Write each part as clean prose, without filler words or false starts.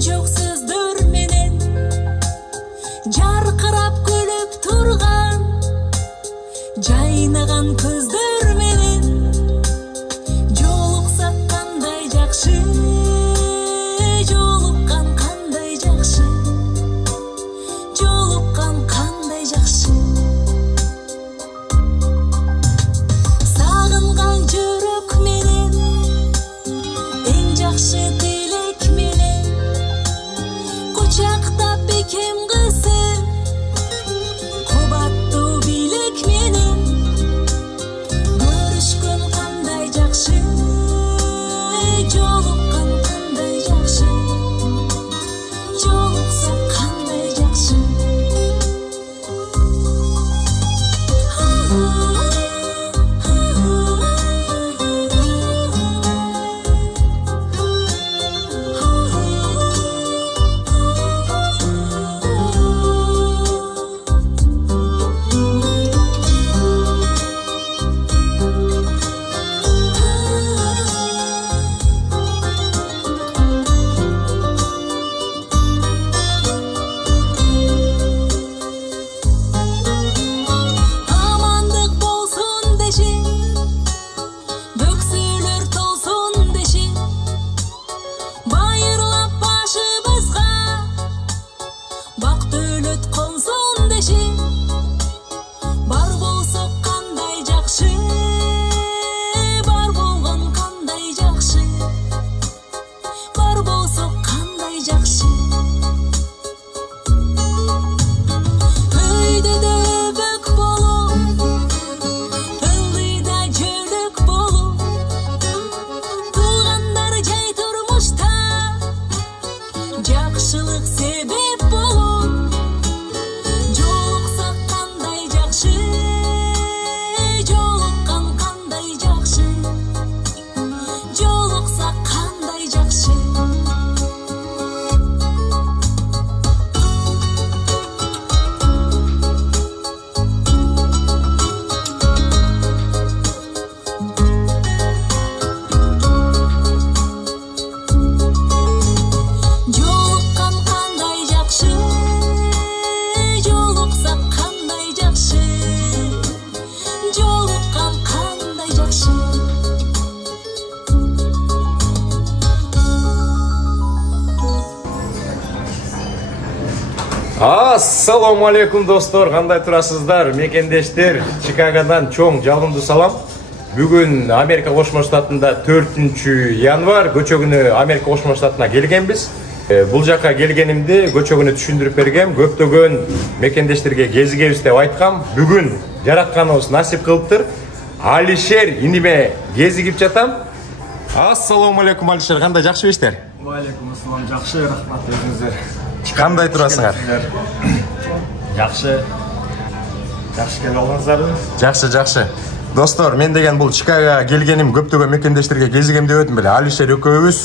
жок сөздөр менен жаркырап күлүп турган жайнаган көздөр менен жолуксак кандай жакшы жолуккан кандай жакшы жолуккан кандай жакшы сагынган жүрөк менен эң жакшы тилек менен кучактап бекем кызы кубаттуу бийлик менен көрүшкөн кандай жакшы жолуккан кандай жакшы жолуксак кандай жакшы амандык болсун деши бөксөлөр толсун деши байырлап башыбызга бак дөлөт консун деши бар болсок кандай жакшы бар болгон кандай жакшы бар болсок кандай жакшы өйдөдө өбөк болуп ылдыйда жөлөк болуп туугандар жай турмушта жакшылык себеп болуп жолуксак кандай жакшы жолуккан кандай жакшы жолуксак кандай жакшы жолуккан кандай жакшы жолуксак кандай жакшы жолуккан кандай жакшы Ассаламу алейкум достор, кандай турасыздар? Мекендештер, Чикагодан чоң жалындуу салам. Бүгүн Америка Кошмо Штатында 4 январ көчөгүнү Америка Кошмо Штатына келгенбиз. Бул жака келгенимди көчөгүнү түшүндүрүп бергем. Көптөгөн мекендештерге кезигебиз деп айткам. Бүгүн жаратканыбыз насип кылыптыр. Алишер иниме кезигип жатам. Ассаламу алейкум Алишер, кандай жакшы иштер? Алейкум ассалам, жакшы, рахмат өзүңүздөр. Кандай турасыңар? Жакшы. Жакшы келип алгансыздарбы? Жакшы. Достор, мен деген бул Чикагога келгеним көптөгөн мекендештерге кезигем деп өтүм беле. Алишер экөөбүз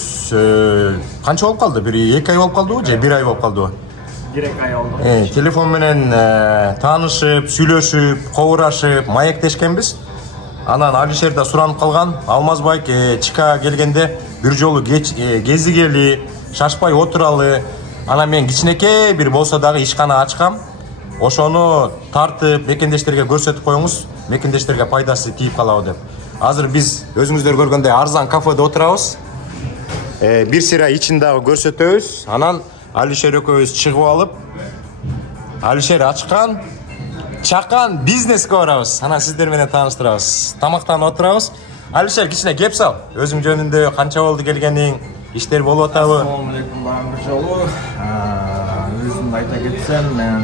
канча болуп калды? 1-2 ай болуп калдыбы же 1 ай болуп калдыбы? 1-2 ай болду. Телефон менен таанышып, сүйлөшүп, кобурашып, маектешкенбиз. Анан Алишер да суранып калган. Алмазбай Чикагога келгенде бир жолу кезигели, шашпай отуралы. Анан мен кичинекей бир болсо дагы ишкана ачкам. Ошону тартып мекендештерге көрсөтүп коюңуз. Мекендештерге пайдасы тийип калабы деп. Азыр биз өзүңүздөр көргөндөй арзан кафеде отурабыз. Бир сыйра ичин дагы көрсөтөбүз. Анан Алишер экөөбүз чыгып алып, Алишер ачкан чакан бизнеске барабыз. Анан сиздер менен тааныштырабыз. Тамактанып отурабыз. Алишер, кичине кеп сал. Өзүң жөнүндө канча болду келгениң? Иштер болуп атабы? Ассаламу алейкум, бир жолу. Өзүм айта кетсем, мен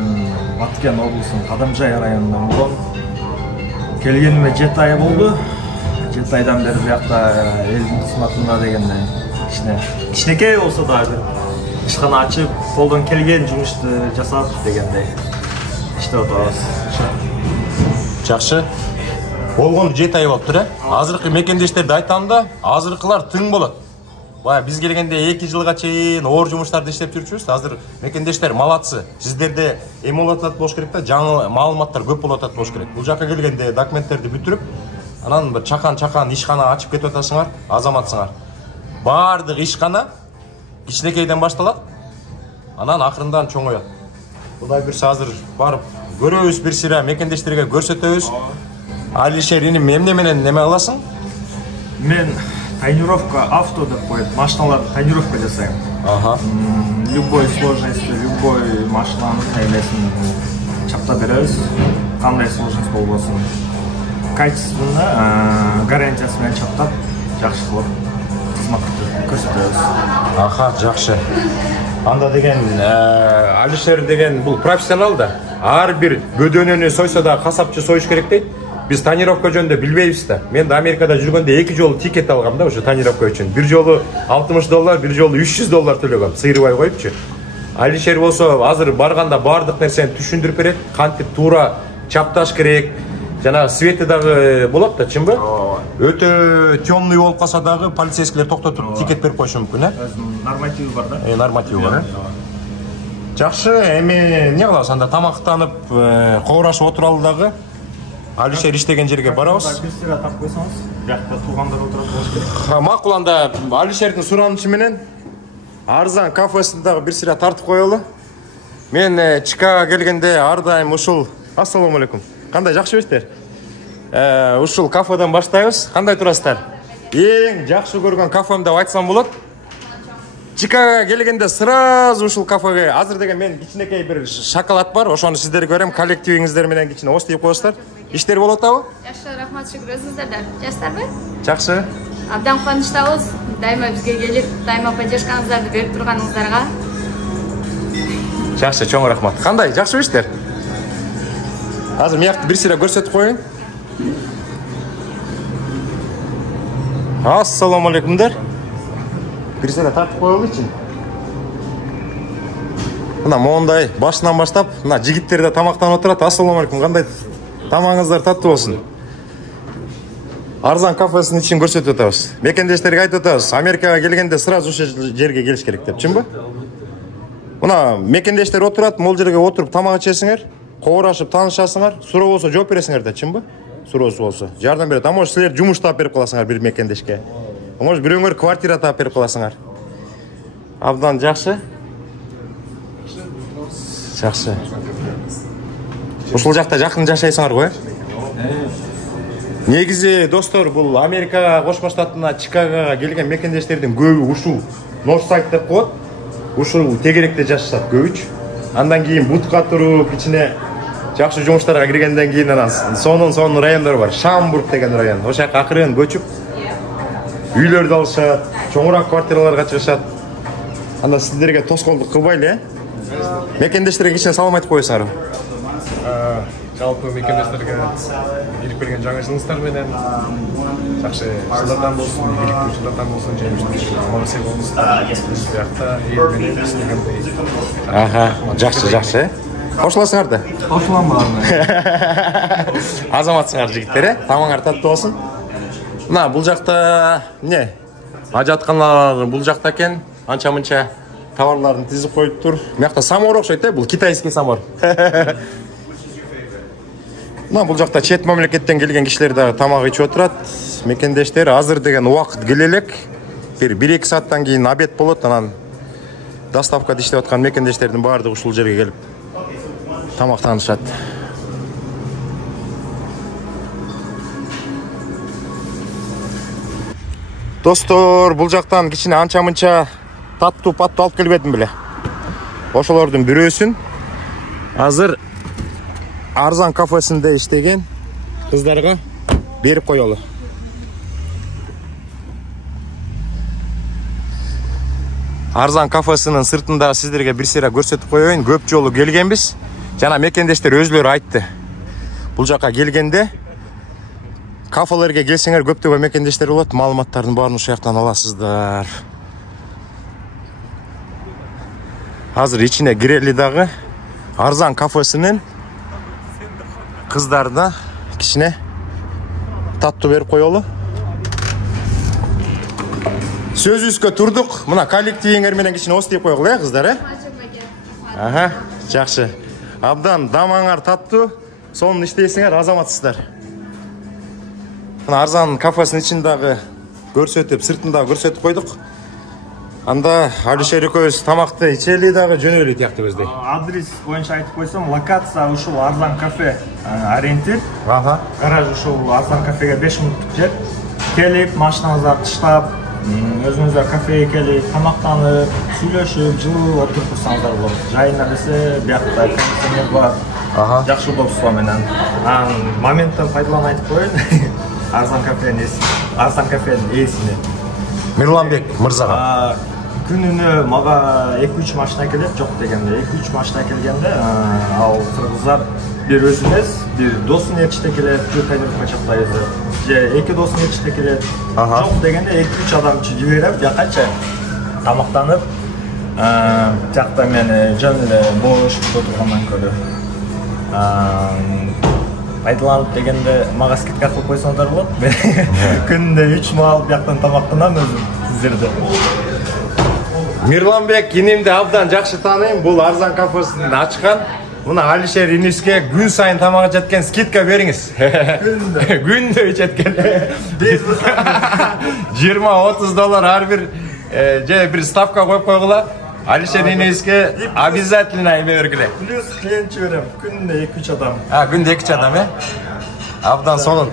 Баткен облусунун Кадамжай районунан болгон. Келгениме 7 ай болду. 7 айдан бери биякта элдин кызматында дегендей кичинекей болсо дагы ишкана ачып, колдон келген жумушту жасап дегендей иштеп атабыз. Жакшы. Болгону 7 ай болуптур, Азыркы мекендештерди айтам да, азыркылар тың болот. Бая биз келгенде 2 жылга чейин оор жумуштарды иштеп жүрчүбүз. Азыр мекендештер малатсы. Сиздерде эме болуп атат болуш керек да, жаңы маалыматтар көп болуп атат болуш керек. Бул жака келгенде документтерди бүтүрүп, анан бир чакан ишкана ачып кетип атасыңар, азаматсыңар. Баардык ишкана кичинекейден башталат. анан акырындан чоңоет. Кудай буйрса азыр барып көрөбүз, бир сыйра мекендештерге көрсөтөбүз. Алишер иним эмне менен неме кыласың? Мен тонировка авто деп коет, машиналарды тонировка жасайм. Ага. Любой сложности, любой машинанын эмесин чаптап беребиз. Кандай сложность болбосун. Качественно, гарантиясы менен чаптап, жакшы кылып кызмат көрсөтөбүз. Аха, жакшы. Анда деген Алишер деген бул профессионал да. Ар бир бөдөнөнү сойсо да касапчы союш керек дейт. Биз тонировка жөнүндө билбейбиз да. Мен да Америкада жүргөндө 2 жолу тикет алгам да, ушу тонировка үчүн. Бир жолу $60, бир жолу $300 төлөгөм, сыйрыбай коюпчу. Алишер болсо азыр барганда бардык нерсени түшүндүрүп берет, кантип туура чапташ керек. Жана свети дагы болот да, чынбы? Өтө темный болуп калса дагы полицейскилер токтотуп тикет берип коюшу мүмкүн, Нормативи бар да? Нормативи бар, Жакшы, эми эмне кылабыз? Анда тамактанып, коорашып отуралы дагы. Алишер иштеген жерге барабыз. Бир сыйра тап койсоңуз, биякта туугандар отурат болуш керек. Макул, анда Алишердин суранычы менен Арзан кафесин дагы бир сыйра тартып коелу. Мен Чикаго келгенде ар дайым ушул, ассаламу алейкум. Кандай, жакшыбысыздар? Ушул кафеден баштайбыз. Кандай турасыздар? Эң жакшы көргөн кафем деп айтсам болот. Чикаго келгенде сразу ушул кафеге, азыр деген мен кичинекей бир шоколад бар, ошону сиздерге берем, коллективиңиздер менен кичине остип коесуздар. Иштер болуп атабы? Жакшы, рахмат, шүгүр. Өзүңүздөр жаштарбы? Жакшы. Абдан кубанычтабыз. Дайыма бизге келип, дайыма поддержкаңыздарды берип турганыңыздарга. Жакшы, чоң рахмат. Кандай, жакшыбысыздар? Азыр мыякты бир сыйра көрсөтүп коеюн. Ассаламу алейкумдар. Бир сыйра тартып коелучу. Мына мондай башынан баштап, мына жигиттер да тамактанып отурат. Ассаламу алейкум, кандай тамагыңыздар таттуу болсун. Арзан кафесин ичин көрсөтүп атабыз. Мекендештерге айтып атабыз, Америкага келгенде сразу ушул жерге келиш керек деп, чынбы? Мына мекендештер отурат, могул жерге отуруп тамак ичесиңер, коорашып таанышасыңар, суроо болсо жооп бересиңер да, чынбы? Суроосу болсо жардам берет. А может силер жумуш таап берип каласыңар бир мекендешке. А может бирөөңөр квартира таап берип каласыңар. Абдан жакшы. Жакшы. Ушул жакта жакын жашайсыңар го, Негизи достор, бул Америкага, Кошмо Штатына, Чикагога келген мекендештердин көбү ушул Норсайд деп коет. Ушул тегеректе жашашат көбүчү. Андан кийин бутка туруп, кичине жакшы жумуштарга киргенден кийин анан сонун райондор бар. Шамбург деген район. Ошол жака акырын көчүп үйлөрдү алышат, чоңураак квартираларга чыгышат. Анда сиздерге тоскоолдук кылбайлы, Мекендештерге кичине салам айтып коесуңарбы? Жалпы мекендештерге берип берген жаңы жылыңыздар менен жакшы жылдардан болсун, ийгиликтүү жылдардан болсун, жемиштүү аман-есен болуңуздар. Биякта эл менен иштегендей. Аха, жакшы. Кошуласыңар да? Кошулам баарына. Азаматсыңар жигиттер, тамаңар таттуу болсун. Мына бул жакта эмне? Ажатканалар бул жакта экен, анча-мынча товарларын тизип коюптур. Мыякта самовар окшойт, бул китайский самовар. Мына бул жакта чет мамлекеттен келген кишилер дагы тамак ичип отурат. Мекендештер азыр деген убакыт келе элек. Бир 1-2 сааттан кийин обед болот, анан доставкада иштеп аткан мекендештердин баардыгы ушул жерге келип тамактанышат. Достор, бул жактан кичине анча-мынча таттуу паттуу алып келбедим беле. Ошолордун бирөөсүн азыр Арзан кафесинде иштеген кыздарга берип коелу. Арзан кафесинин сыртында сиздерге бир сыйра көрсөтүп коеюн. Көп жолу келгенбиз. Жана мекендештер өзлөрү айтты. Бул жака келгенде кафелерге келсеңер көптөгөн мекендештер болот. Маалыматтардын баарын ушул жактан аласыздар. Азыр ичине кирели дагы Арзан кафесинин кыздарына кичине таттуу берип коелу. Сөзүбүзгө турдук. Мына коллективиңер менен кичине остип койгула, кыздар, Аха, жакшы. Абдан дамаңар таттуу, сонун иштейсиңер, азаматсыздар. Мына Арзан кафесинин ичин дагы көрсөтүп, сыртында көрсөтүп койдук. Анда Алишер экөөбүз тамакты ичели дагы жөнөлү тияктыбыз дей. Адрес боюнча айтып койсом, локация ушул Арзан кафе ориентир. Ага. Гараж ушул Арзан кафеге 5 мүнөттүк жер. Келип, машинаңыздарды таштап, өзүңүздөр кафеге келип, тамактанып, сүйлөшүп, жылуу отуруп турсаңыздар болот. Жайына десе, биякта кондиционер бар. Ага. Жакшы удобство менен. Моменттен пайдаланып айтып коеюн. Арзан кафенин ээсине. Мирланбек мырзага. Күнүнө мага 2-3 машина келет, жок дегенде 2-3 машина келгенде, ал кыргыздар бир өзү эмес, бир досун ээрчите келет, тренировка чаптайбыз. Же 2 досун ээрчите келет. Жок дегенде 2-3 адам жибереп, жакача тамактанып, жакта мен жөн эле бош отургандан көрө. Пайдаланып дегенде мага скидка кылып койсоңуздар болот. Күнүнө 3 мал бияктан тамактанам өзүм сиздерде. Мирланбек инимди абдан жакшы тааныйм. Бул Арзан кафесин ачкан. Мына Алишер иниске күн сайын тамак жеткен скидка бериңиз. Күндө жеткен. 20-30 ар бир же бир ставка коюп койгула. Алишер иниске обязательно эме бергиле. Плюс клиент жиберем. Күнүнө 2-3 адам. Күндө 2 адам, Абдан сонун.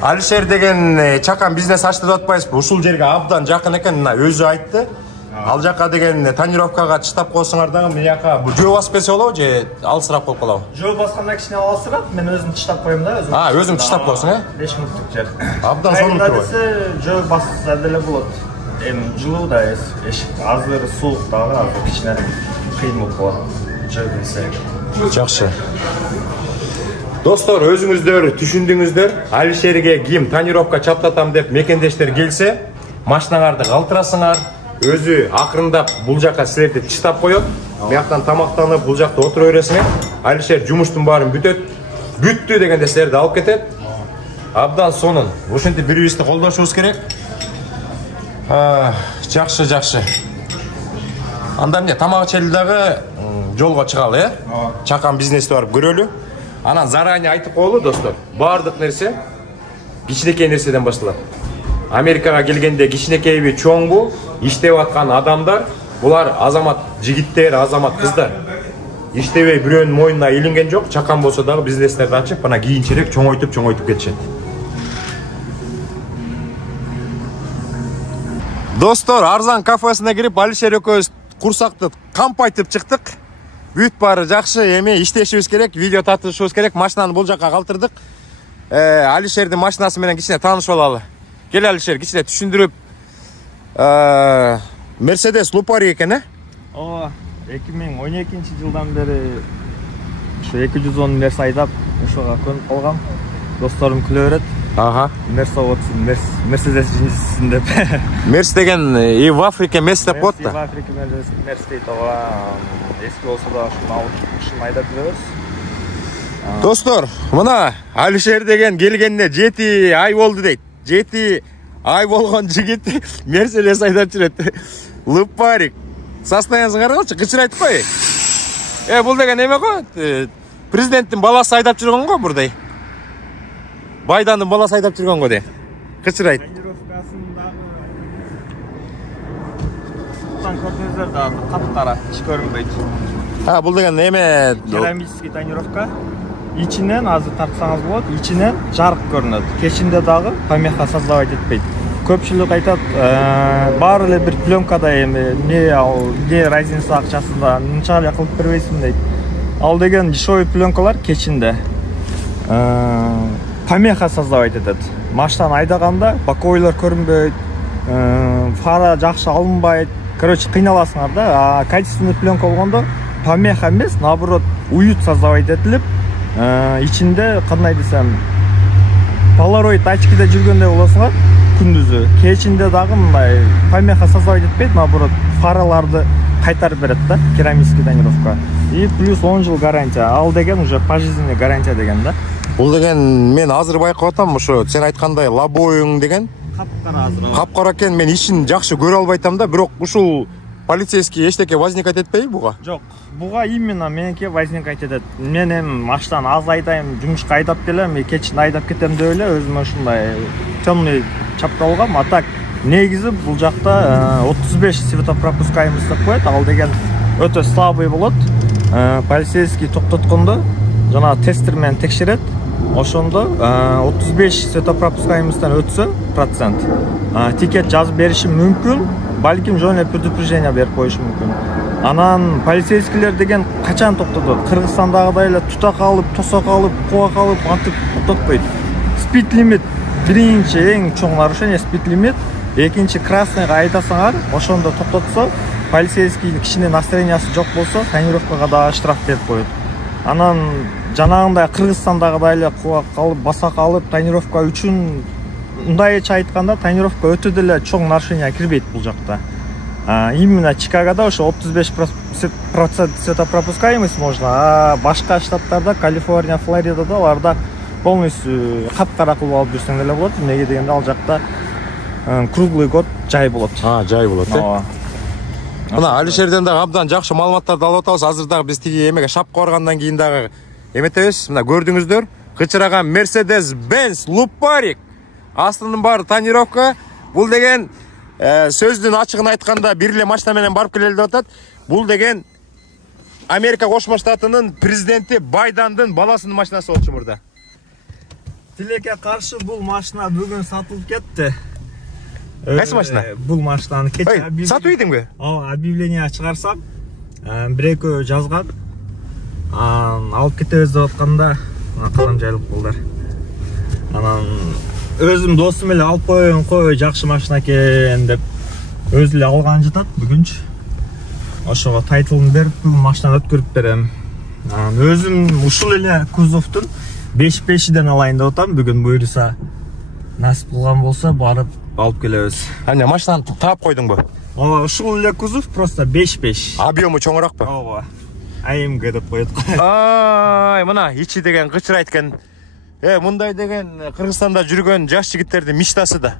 Алишер деген чакан бизнес ачты деп атпайсызбы? Ушул жерге абдан жакын экен, өзү айтты. Ал жака деген тонировкага чыштап койсоңар дагы мен жака жөө басып келсе болобу же алысыраак болуп калабы? Жөө басканда кичине алысыраак, мен өзүм чыштап коем да, өзүм. Өзүң чыштап коесуң, 5 мүнөттүк жер. Абдан сонун турбайбы? Жөө басса деле болот. Эми жылуу да эшик азыр суук дагы азыр кичине кыйын болуп калат. Жөө берсе. Жакшы. Достор, өзүңүздөр түшүндүңүздөр. Алишерге ким тонировка чаптатам деп мекендештер келсе, машинаңарды калтырасыңар. Өзү акырындап бул жака силерди чыштап коет. Бияктан тамактанып, бул жакта отура бересиңер. Алишер жумуштун баарын бүтөт. Бүттү дегенде силерди алып кетет. Абдан сонун. Ошентип бири-бирибизди колдошубуз керек. Жакшы. Анда эмне тамак ичели дагы жолго чыгалы, Чакан бизнести барып көрөлү. Анан заранее айтып коелу, достор. Баардык нерсе кичинекей нерседен башталат. Америкага келгенде кичинекейби, чоңбу, иштеп аткан адамдар, булар азамат жигиттер, азамат кыздар. Иштебей бирөөнүн мойнуна илинген жок, чакан болсо дагы бизнестерди ачып, ана кийинчерээк чоңойтуп кетишет. Достор, Арзан кафесине кирип, Алишер экөөбүз курсакты кампайтып чыктык. Бүт баары жакшы, эми иштешибиз керек, видео тартышыбыз керек. Машинаны бул жака калтырдык. Алишердин машинасы менен кичине таанышып алалы. Кел Алишер, кичине түшүндүрүп. Mercedes Lupari экен, 2012-жылдан бери ушу 210 мерс айдап, ошого көнүп калгам. Досторум күлө берет. Мерседес жинсисин деп. Мерс деген и в Африке мерс деп коет да. В Африке мерс дейт, эски болсо да ушуну айдап жүрөбүз. Достор, мына Алишер деген келгенде 7 ай болду дейт. 7 ай болгон жигит Мерседес айдап жүрөт. Лупарик. Состоянияңызды карагылчы, кычырайтып кой. Бул деген эме го? Президенттин баласы айдап жүргөн го бурдай. Байдандын баласы айдап жүргөн го де. Кычырайт. Көрдүңүздөр да каптара ич көрүнбөйт. Бул деген эме керамический тонировка. Ичинен азыр тартсаңыз болот, ичинен жарык көрүнөт. Кечинде дагы помеха создавать этпейт. Көпчүлүк айтат, баары эле бир пленкада эми не разница акчасында мынча эле кылып бербейсиң дейт. Ал деген дешевый пленкалар кечинде помеха создавать этет. Машинаны айдаганда боковойлор көрүнбөйт, фара жакшы алынбайт. Короче, кыйналасыңар да. Качественный пленка болгондо помеха эмес, наоборот, уют создавать этилип, ичинде кандай десем, полароид очкиде жүргөндөй болосуңар күндүзү. Кечинде дагы мындай помеха создавать этпейт, наоборот, фараларды кайтарып берет да, керамический тонировка. И плюс 10 жыл гарантия. Ал деген уже пожизненный гарантия деген да. Бул деген мен азыр байкап атам, ушу сен айткандай лобоюң деген капкара азыр. Капкара экен, мен ишин жакшы көрө албайтам да, бирок ушул полицейский эчтеке возникать этпейби буга? Жок, буга именно меники возникать этет. Мен эми машинаны аз айдайм, жумушка айдап келем, кечин айдап кетем деп эле өзүм ушундай темный чапка алгам. А так негизи бул жакта 35 светопропускаемость деп коет. Ал деген өтө слабый болот. Полицейский токтоткондо жана тестер менен текшерет. Ошондо 35 светопропускаемостьтан өтсө процент тикет жазып бериши мүмкүн, балким жөн эле предупреждение берип коюшу мүмкүн. Анан полицейскийлер деген качан токтотот? Кыргызстандагыдай эле тута калып, тоса калып, куа калып антип токтотпойт. Speed limit биринчи эң чоң нарушение speed limit, экинчи красныйга айдасаңар, ошондо токтотсо, полицейский кишинин настроениясы жок болсо, тонировкага да штраф берип коет. Анан жанагындай Кыргызстандагыдай эле куа калып, баса калып, тонировка үчүн мындайча айтканда, тонировка өтө деле чоң нарушение кирбейт бул жакта. Именно Чикагода ошо 35% светопропускаемость можно, а башка штаттарда, Калифорния, Флоридада аларда полностью капкара кылып алып жүрсөң деле болот. Эмнеге дегенде ал жакта круглый год жай болот. Жай болот, Мына Алишерден дагы абдан жакшы маалыматтарды алып атабыз. Азыр дагы биз тиги эмеге шапка баргандан кийин дагы эметебиз. Мына көрдүңүздөр, кычыраган Mercedes-Benz Luparik. Аслынын баары тонировка. Бул деген сөздүн ачыгын айтканда бир эле машина менен барып келели деп атат. Бул деген Америка Кошмо Штатынын президенти Байдандын баласынын машинасы болчу мурда. Тилекке каршы бул машина бүгүн сатылып кетти. Кайсы машина? Бул машинаны кече сатып ийдиңби? Объявление чыгарсам, бир-экөө жазган. Алып кетебиз деп атканда, калам жайлык болдур. Анан өзүм досум эле алып коеюн, жакшы машина экен деп өзү эле алган жатат бүгүнчү. Ошого тайтлын берип, бул машинаны өткөрүп берем. Өзүм ушул эле кузовтун 5-5-ден алайын деп атам. Бүгүн буйруса насип кылган болсо барып алып келебиз. Ана машинаны таап койдуңбу? Ушул эле кузов, просто 5-5. Объему чоңураакпы? Ооба. AMG деп коет. Мына ичи деген кычырайт экен. Мындай деген Кыргызстанда жүргөн жаш жигиттердин мечтасы да.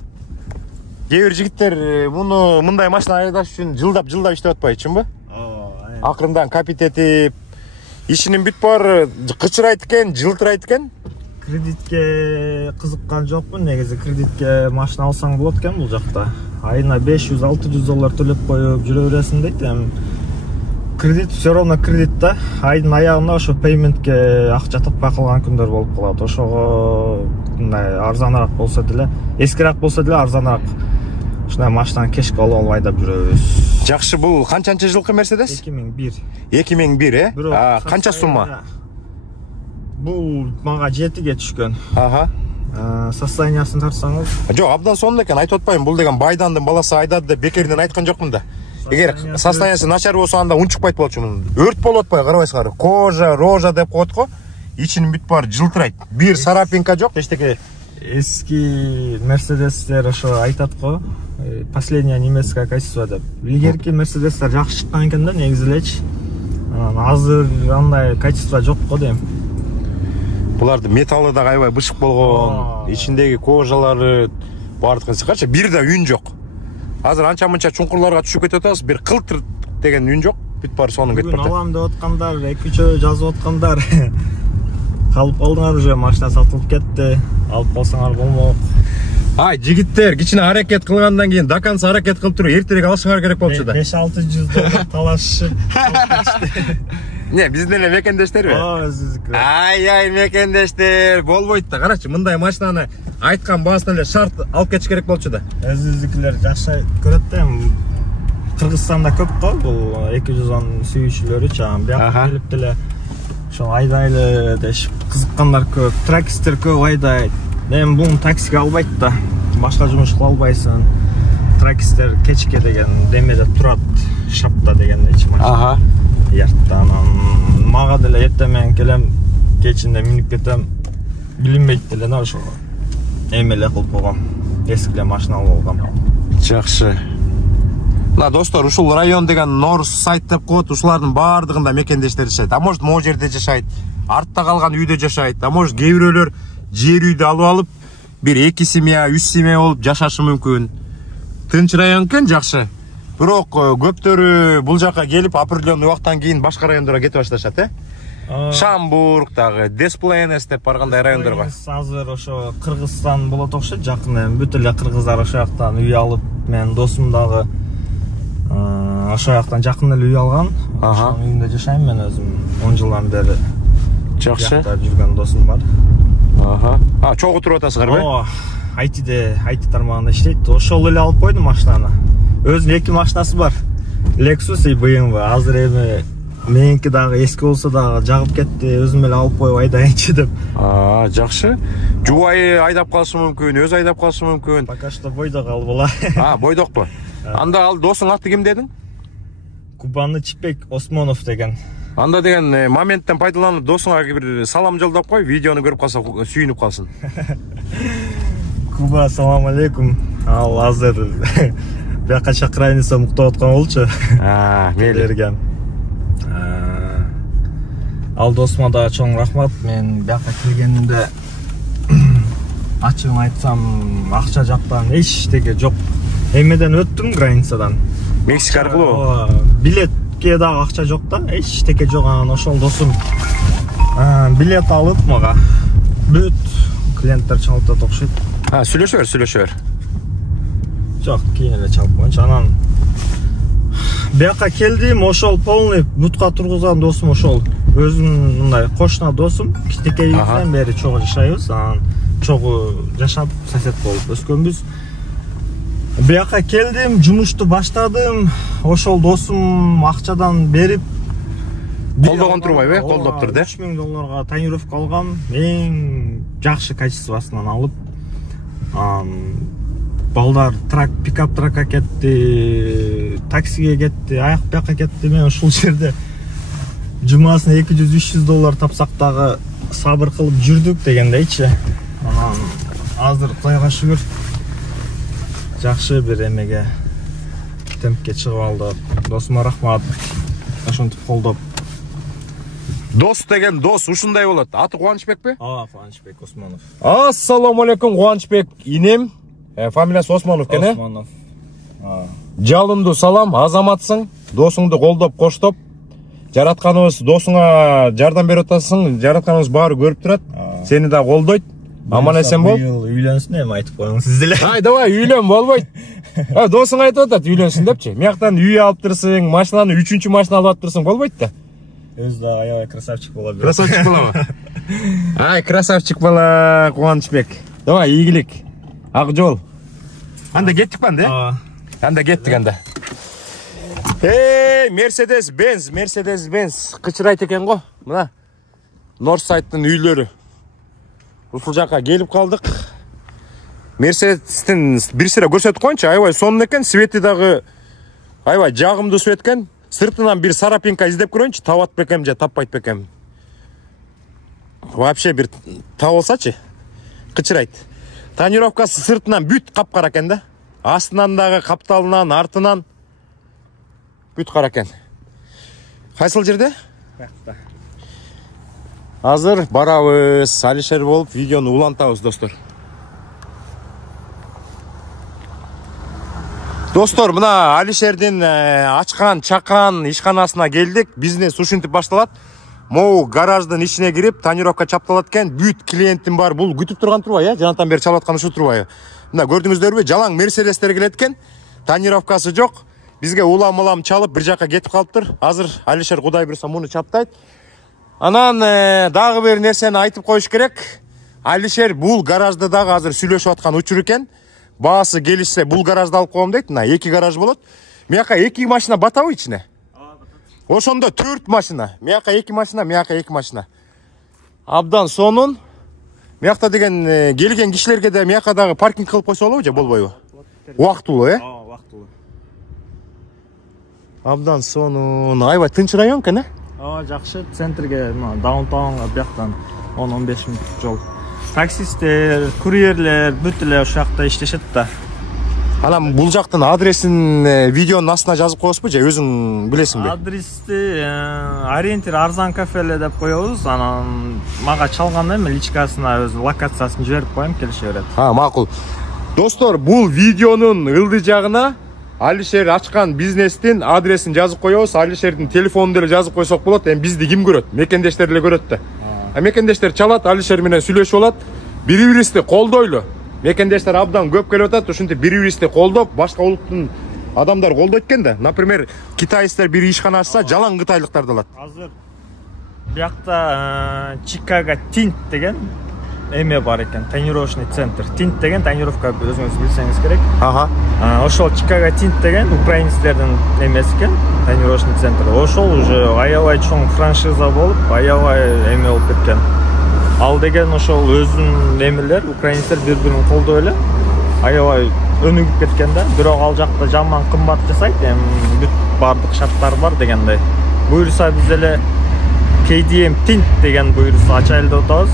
Кээ бир жигиттер муну мындай машина айдаш үчүн жылдап иштеп атпайчынбы? Акырындан капитетип, ишинин бүт баары кычырайт экен, жылтырайт экен. Кредитке кызыккан жокмун. Негизи кредитке машина алсаң болот экен бул жакта. Айына $500-600 төлөп коюп жүрө бересиң дейт. Кредит все равно кредит да. Айдын аягында ошо пейментке акча таппай калган күндөр болуп калат. Ошого мындай арзаныраак болсо деле, эскирээк болсо деле арзаныраак. Ушундай машинаны кешке алып айдап жүрөбүз. Жакшы, бул канчанчы жылкы Mercedes? 2001. 2001, канча сумма? Бул мага 7ге түшкөн. Состояниясын тарсаңыз? Жок, абдан сонун экен, айтып атпайм. Бул деген Байдандын баласы айдады деп бекеринен айткан жокмун да. Эгер состояниясы начар болсо анда унчукпайт болчумун. Өрт болуп атпай, карабайсыңар. Кожа, рожа деп коет го. Ичинин бүт баары жылтырайт. Бир сарапинка жок, эчтеке. Эски Мерседестер ошо айтат го. Последняя немецкая качество деп. Илгерки Мерседестер жакшы чыккан экен да, негизи элечи. Азыр андай качество жок го дейм. Булардын металлы да аябай бышык болгон, ичиндеги кожалары баардыгын карчы, бир да үн жок. Азыр анча-мынча чуңкурларга түшүп кетип атабыз, бир кылтыр деген үн жок. Бүт баары сонун кетип атат. Алам деп аткандар, 2-3 жазып аткандар. Калып калдыңар уже, машина сатылып кетти. Алып калсаңар болмок. Жигиттер кичине аракет кылгандан кийин до конца аракет кылып туруп эртерээк алышыңар керек болчу да. $500-600 талашышып. Не, биздин эле мекендештерби? Өзүнүкү. Ай, мекендештер, болбойт да. Карачы, мындай машинаны айткан баасына эле шарт алып кетиш керек болчу да. Өзүнүкүлөр жакшы көрөт да. Кыргызстанда көп го бул 210 сүйүүчүлөрү, чам бияка келип деле ошо айдайлы дешип кызыккандар көп. Тракистер көп айдайт. Мен бул таксиге албайт да. Башка жумуш кыла албайсың. Тракистер кечке деген демеде турат, шапта дегендейчи машина. Ярттан мага деле эртең менен келем, кечинде минип кетем. Билинбейт деле да ошо. Эмеле кылып койгом. Эскиле машина алып алгам. Жакшы. Мына достор, ушул район деген Норс сайт деп коет, ушулардын баардыгында мекендештер жашайт. А может, могу жерде жашайт, артта калган үйдө жашайт. А может, кээ бирөөлөр жер үйдү алып алып, бир 2 семья, 3 семья болуп жашашы мүмкүн. Тынч район экен, жакшы. Бирок көптөрү бул жака келип, определенный убакыттан кийин башка райондорго кетип башташат, Шамбург дагы, Десплейнес деп баргандай райондарга. Азыр ошо Кыргызстан болот окшойт, жакын эми бүт эле кыргыздар ошо жактан үй алып, мен досум дагы ошо жактан жакын эле үй алган. Ошонун үйүндө жашайм мен өзүм 10 жылдан бери. Жакшы. Жүргөн досум бар. Чогуу туруп атасыздарбы? IT тармагында иштейт. Ошол эле алып койдум машинаны. Өзүнүн 2 машинасы бар. Lexus и BMW. Азыр эми меники дагы эски болсо дагы жагып кетти. Өзүм эле алып коюп айдайынчы деп. Жакшы. Жубайы айдап калышы мүмкүн, өзү айдап калышы мүмкүн. Пока что бойдок ал була. Бойдокпу? Анда ал досуң аты ким дедиң? Кубанычбек Осмонов деген. Анда деген моменттен пайдаланып досуңа бир салам жолдоп кой, видеону көрүп калса сүйүнүп калсын. Куба, салам алейкум. Ал азыр бияка чакырайын десем уктап аткан болчу. Мейлі. Ал досума да чоң рахмат. Мен бияка келгенимде ачыгын айтсам акча жактан эчтеке жок. Эмеден өттүм, границадан. Мексика аркылуу? Билетке дагы акча жок да, эчтеке жок. Анан ошол досум билет алып мага бүт клиенттер чалып окшойт. Сүйлөшө бер. Жок, кийин эле чалып коюнчу. Анан бияка келдим, ошол полный бутка тургузган досум ошол. Өзүм мындай кошуна досум, кичинекей үйдөн бери чогуу жашайбыз. Анан чогуу жашап, сосед болуп өскөнбүз. Бияка келдим, жумушту баштадым. Ошол досум акчадан берип колдогон турбайбы? Колдоптур да? $3000 тонировка алгам. Эң жакшы качествосунан алып. Балдар пикап тракка кетти, таксиге кетти, аяк бияка кетти. Мен ушул жерде жумасына $200-300 тапсак дагы сабыр кылып жүрдүк дегендейчи. Анан азыр Кудайга шүгүр жакшы бир эмеге темпке чыгып алды. Досума рахмат. Ошентип колдоп. Дос деген дос ушундай болот. Аты Кубанычбекпи? Кубанычбек Осмонов. Ассаламу алейкум, Кубанычбек инем. Фамилиясы Осмонов экен, Осмонов. Жалындуу салам, азаматсың. Досуңду колдоп, коштоп. Жаратканыбыз досуңа жардам берип атасың. Жаратканыбыз баары көрүп турат. Сени да колдойт. Аман эсен бол. Үйлөнсүн эми айтып коюңуз сиз деле. Давай, үйлөн болбойт. Досуң айтып атат, үйлөнсүн депчи. Мияктан үй алып турсуң, машинаны 3-чү машина алып турсуң, болбойт да. Өзү да аябай красавчик бола берет. Красавчик болобу? Красавчик бала Кубанычбек. Давай, ийгилик. Ак жол. Анда кеттик ба анда? Анда кеттик анда. Mercedes-Benz кычырайт экен го. Мына Норсайдтын үйлөрү. Ушул жакка келип калдык. Mercedes'тин бир сыра көрсөтүп коюнчу. Аябай сонун экен, свети дагы аябай жагымдуу свет экен. Сыртынан бир сарапинка издеп көрөйүнчү, табат бекем же таппайт бекем. Вообще бир табылсачы. Кычырайт. Тонировкасы сыртынан бүт капкара экен да. Астынан дагы, капталынан, артынан бүт кара экен. Кайсыл жерде? Бакта. Азыр барабыз, Алишер болуп видеону улантабыз, достор. Достор, мына Алишердин ачкан, чакан ишканасына келдик. Бизнес ушинтип башталат. Могу гараждын ичине кирип, тонировка чапталат экен. Бүт клиентим бар. Бул күтүп турган турбайбы, жанатан бери чалып аткан ушу турбайбы? Мына көрдүңүздөрбү? Жалаң Мерседестер келет экен. Тонировкасы жок. Бизге улам чалып бир жакка кетип калыптыр. Азыр Алишер Кудай буйрса муну чаптайт. Анан дагы бир нерсени айтып коюш керек. Алишер бул гаражды дагы азыр сүйлөшүп аткан учур экен. Баасы келишсе бул гаражды алып коем дейт. Мына 2 гараж болот. Мияка 2 машина батабы ичине? Ошондо 4 машина. Мияка 2 машина, мияка 2 машина. Абдан сонун. Миякта деген келген кишилерге да мияка дагы паркинг кылып койсо болобу же болбойбу? Убактылуу, Убактылуу. Абдан сонун. Аябай тынч район экен, Жакшы, центрге, даунтаунга бияктан 10-15 мүнөт жол. Таксисттер, курьерлер бүт эле ошол жакта иштешет да. Анан бул жактын адресин видеонун астына жазып коесузбу же өзүң билесиңби? Адрести ориентир арзан кафеле деп коебуз. Анан мага чалганда эми личкасына өзү локациясын жиберип коем, келише берет. Макул. Достор, бул видеонун ылдый жагына Алишер ачкан бизнестин адресин жазып коебуз. Алишердин телефонун деле жазып койсок болот. Эми бизди ким көрөт? Мекендештер эле көрөт да. Мекендештер чалат, Алишер менен сүйлөшүп алат. Бири-бирибизди колдойлу. Мекендештер абдан көп келип атат. Ушинтип бири-бирибизди колдоп, башка улуттун адамдар колдойт экен да. Например, китайстар бир ишкана ачса, жалаң кытайлыктарды алат. Азыр биякта Чикаго Тинт деген эме бар экен, тренировочный центр. Тинт деген тренировка өзүңүз билсеңиз керек. Ошол Чикаго Тинт деген украинецтердин эмеси экен, тренировочный центр. Ошол уже аябай чоң франшиза болуп, аябай эме болуп кеткен. Ал деген ошол өзүнүн эмелер, украинецтер бири-бирин колдоп эле аябай өнүгүп кеткен да. Бирок ал жакта жаман кымбат жасайт, эми бүт бардык шарттары бар дегендей. Буюрса биз эле KDM Tint деген буюрса ачайлы деп атабыз.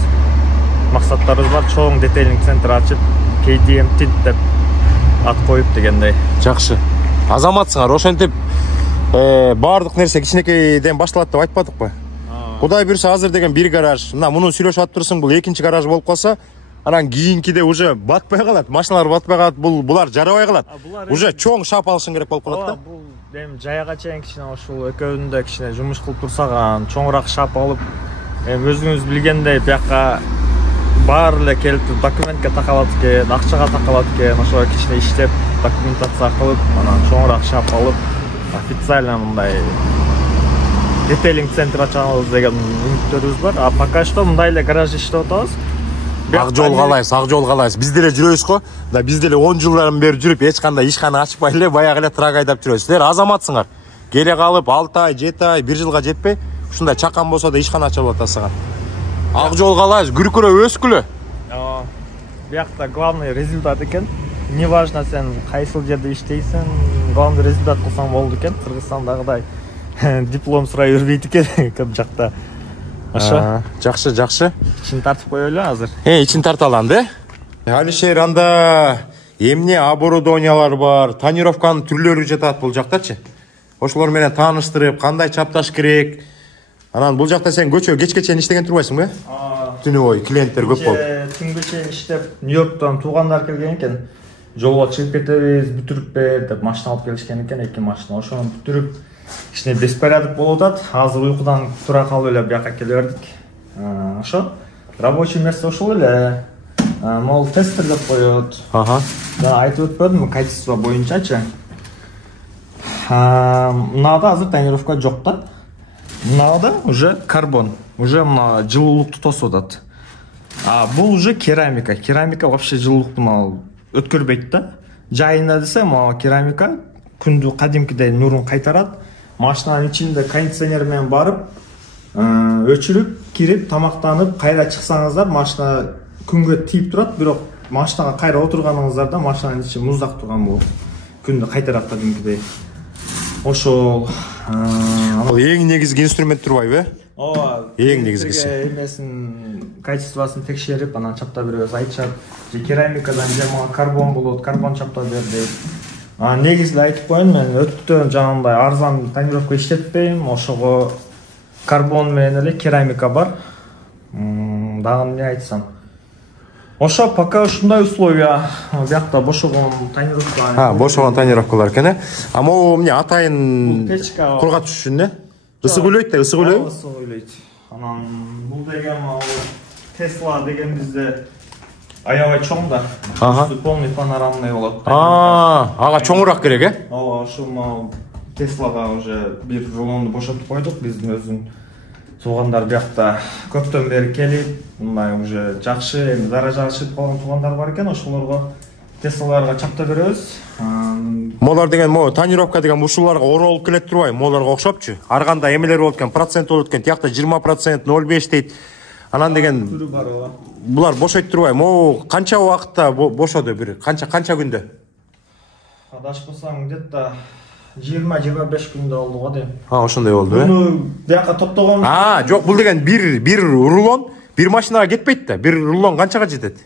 Максаттарыбыз бар, чоң детейлинг центр ачып, KDM Tint деп ат коюп дегендей. Жакшы. Азаматсыңар, ошентип бардык нерсе кичинекейден башталат деп айтпадыкпы? Кудай буйрса азыр деген бир гараж, мына муну сүйлөшүп атпырсың, бул экинчи гараж болуп калса, анан кийинкиде уже батпай калат, машиналар батпай калат, булар жарабай калат. Уже чоң шап алышың керек болуп калат да. Бул эми жайга чейин кичине ошол экөөндө кичине жумуш кылып турсак, чоңураак шап алып, эми өзүңүз билгендей бияка баары эле келип документке такалат экен, акчага такалат экен, ошо кичине иштеп, документация кылып, анан чоңураак шап алып, официально мындай детейлинг центр ачабыз деген үмүттөрүбүз бар. А пока что мындай эле гараж иштеп атабыз. Ак жол калайбыз. Биз деле жүрөбүз го. Да биз деле 10 жылдан бери жүрүп, эч кандай ишкана ачпай эле баягы эле трак айдап жүрөбүз. Силер азаматсыңар. Келе калып 6 ай, 7 ай, 1 жылга жетпей, ушундай чакан болсо да ишкана ачып атасыңар. Ак жол калайбыз, күркүрөп өскүлө. Биякта главный результат экен. Неважно сен кайсыл жерде иштейсиң, главный результат кылсаң болду экен. Кыргызстандагыдай диплом сурай жүрбөйт экен көп жакта. Ошо. Жакшы. Ичин тартып коелу азыр. Ичин тарталам да. Алишер, анда эмне оборудованиялар бар, тонировканын түрлөрү жатат бул жактачы. Ошолор менен тааныштырып, кандай чапташ керек. Анан бул жакта сен кечке чейин иштеген турбайсыңбы? Түнү бою клиенттер көп болду. Түнгө чейин иштеп, Нью-Йорктон туугандар келген экен. Жолго чыгып кетебиз, бүтүрүп бер деп машина алып келишкен экен, 2 машина. Ошону бүтүрүп, кичине беспорядок болуп атат. Азыр уйкудан тура калып эле бияка келе бердик. Ошо рабочий место ошол эле. Мол тестер деп коет. Жана айтып өтпөдүмбү, качество боюнчачы. Мынада азыр тонировка жок да. Мынада уже карбон, уже мына жылуулукту тосуп атат. Бул уже керамика. Керамика вообще жылуулукту өткөрбөйт да. Жайына десе, керамика күндү кадимкидей нурун кайтарат. Машинанын ичинде кондиционер менен барып, өчүрүп, кирип, тамактанып, кайра чыксаңыздар, машина күнгө тийип турат, бирок машинага кайра отурганыңыздарда машинанын ичи муздак турган болот. Күндү кайтарат кадимкидей. Ошол эң негизги инструмент турбайбы? Ооба. Эң негизгиси. Эмесин качествосын текшерип, анан чаптап беребиз, айтышат. Же керамикадан же карбон болот, карбон чаптап бер дейт. Негизги айтып коеюн, мен өтүктөн жанагындай арзан тонировка иштетпейм. Ошого карбон менен эле керамика бар. Дагы эмне айтсам? Ошо пока ушундай условия. Биякта бошогон тонировка. Бошогон тонировкалар экен. Могу эмне атайын кургатыш үчүн э? Ысык үйлөйт да, ысык үйлөйбү? Ысык үйлөйт. Анан бул деген Tesla деген бизде аябай чоң да. Полный панорамный болот. Ага чоңураак керек э? Ооба, ошол Tesla'га уже бир рулонду бошотуп койдук. Биздин өзүн туугандар биякта көптөн бери келип, мындай уже жакшы, эми даража чыгып калган туугандар бар экен, ошолорго Tesla'ларга чаптап беребиз. Молар деген тонировка деген ушуларга оролуп келет турбайбы? Моларга окшопчу. Ар кандай эмелер болот экен, процент болот экен. Тиякта 20%, 0,5 дейт. Анан деген түрү бар ооба. Булар бошойт турбайбы? Могу канча убакытта бошоду бир? Канча күндө? Адашпасаң, где-то 20-25 күндө болду го дейм. Ошондой болду э? Муну бияка топтогон. Жок, бул деген бир рулон бир машинага кетпейт да. Бир рулон канчага жетет?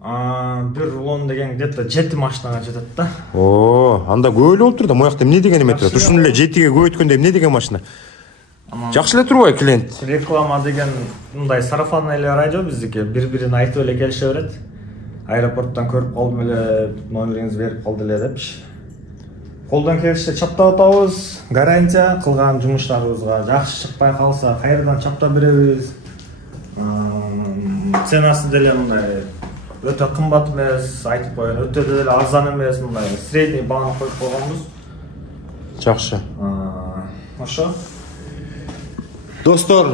Бир рулон деген где-то 7 машинага жетет да. Анда көп эле болуп тур да. Моякта эмне деген эме турат? Ушун эле 7ге көбөйткөндө эмне деген машина? Жакшы эле турбайбы клиент? Реклама деген мындай сарафанный эле радио биздики. Бири-бирин айтып эле келише берет. Аэропорттон көрүп калдым эле, номериңизди берип калды эле депчи. колдон келишинче чаптап атабыз. Гарантия кылган жумуштарыбызга жакшы чыкпай калса кайрадан чаптап беребиз. Ценасы деле мындай өтө кымбат эмес, айтып коеюн, өтө деле арзан эмес, мындай средний бааны коюп койгонбуз. Жакшы. Ошо. Достор,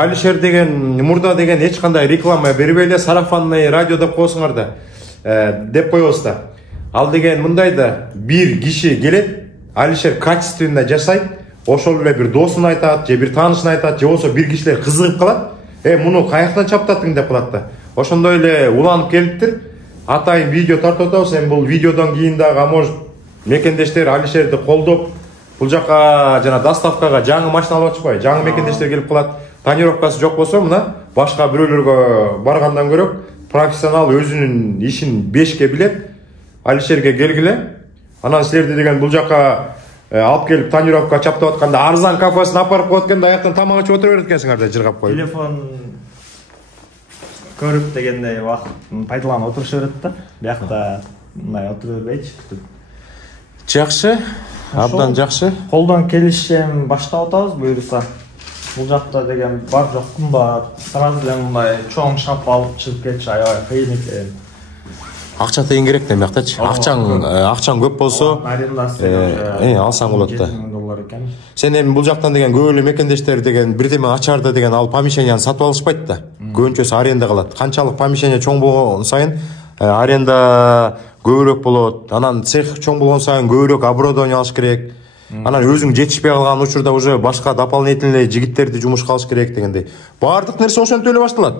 Алишер деген мурда деген эч кандай реклама бербей эле сарафанный радио деп коесуңар да. Деп коебуз да. Ал деген мындай да, бир киши келет, Алишер качественно жашайт, ошол эле бир досун айтат, же бир таанышын айтат, же болсо бир кишилер кызыгып калат. Муну каяктан чаптаттың деп калат да. Ошондой эле уланып келиптир. Атайын видео тартып атабыз. Бул видеодон кийин дагы может мекендештер Алишерди колдоп, бул жака жана доставкага жаңы машина алып атышпайбы? Жаңы мекендештер келип калат. Тонировкасы жок болсо, мына башка бирөөлөргө баргандан көрө профессионал өзүнүн ишин 5ке билет. Алишерге келгиле. Анан силерди деген бул жака алып келип тонировка чаптап атканда арзан кафесине апарып коет экен да, аяктан тамак ичип отура берет экенсиңер да жыргап коюп. Телефон көрүп дегендей убакыт пайдаланып отуруша берет да. Биякта мындай отура бербейчи күтүп. Жакшы. Абдан жакшы. Колдон келишче баштап атабыз буюрса. Бул жакта деген бар жок кымбат. Сразу эле мындай чоң шап алып чыгып кетчи аябай кыйын экен. Акча тыйын керек да бияктачы. Акчаң көп болсо, алсаң болот да. $1000 экен. Сен эми бул жактан деген көп эле мекендештер деген бирдеме ачарда деген ал помещенияны сатып алышпайт да. Көбүнчөсү аренда калат. Канчалык помещение чоң болгон сайын аренда көбүрөөк болот. Анан цех чоң болгон сайын көбүрөөк оборудование алыш керек. Анан өзүң жетишпей калган учурда уже башка дополнительный жигиттерди жумушка алыш керек дегендей. Бардык нерсе ошентип эле башталат.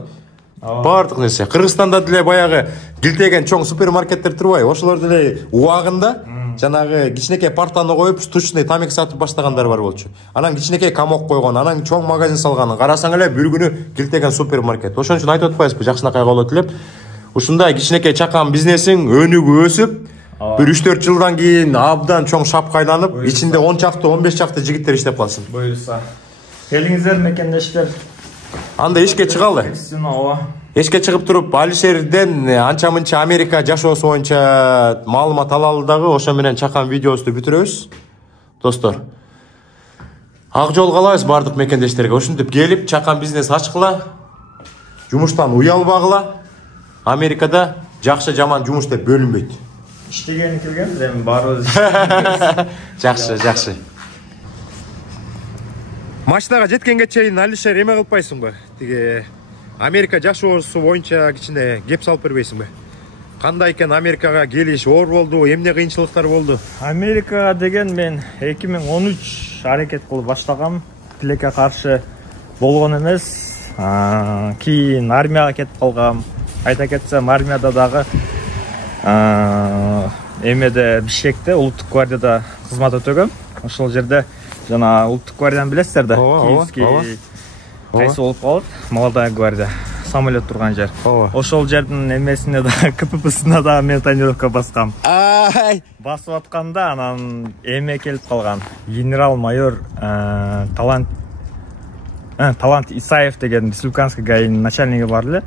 Бардык нерсе. Кыргызстанда деле баягы килтеген чоң супермаркеттер турбайбы? Ошолор деле убагында жанагы кичинекей партаны коюп, штучный тамек сатып баштагандар бар болчу. Анан кичинекей комок койгон, анан чоң магазин салган. Карасаң эле бир күнү килтеген супермаркет. Ошон үчүн айтып атпайсызбы, жакшынакай болот элеп. Ушундай кичинекей чакан бизнесиң өнүгүп өсүп, бир 3-4 жылдан кийин абдан чоң шапка айланып, ичинде 10 чакты, 15 чакты жигиттер иштеп калсын. Буюрса. Келиңиздер мекендештер. Анда ишке чыгалы. Ишке чыгып туруп Алишерден анча-мынча Америка жашоосу боюнча маалымат алалы дагы, ошо менен чакан видеобузду бүтүрөбүз. Достор, ак жол каалайбыз бардык мекендештерге. Ошентип келип, чакан бизнес ачкыла, жумуштан уялбагыла. Америкада жакшы жаман жумуш деп бөлүнбөйт. Иштегени келгенбиз, эми баарыбыз. Жакшы. Машинага жеткенге чейин Алишер эме кылпайсыңбы? Тиги Америка жашоосу боюнча кичине кеп салып бербейсиңби? Кандай экен Америкага келиш, оор болду, эмне кыйынчылыктар болду? Америкага деген мен 2013 аракет кылып баштагам. Тилекке каршы болгон эмес. Кийин армияга кетип калгам. Айта кетсем, армияда дагы эмеде Бишкекте улуттук гвардияда кызмат өтөгөм. Ошол жерде жана улуттук гвардияны билесиздер да. Киевский кайсы болуп калат? Молодая гвардия. Самолет турган жер. Ошол жердин эмесине да КППсына да мен тонировка баскам. Басып атканда анан эме келип калган. Генерал-майор Талант Исаев деген Республиканский ГАИнин начальниги бар эле.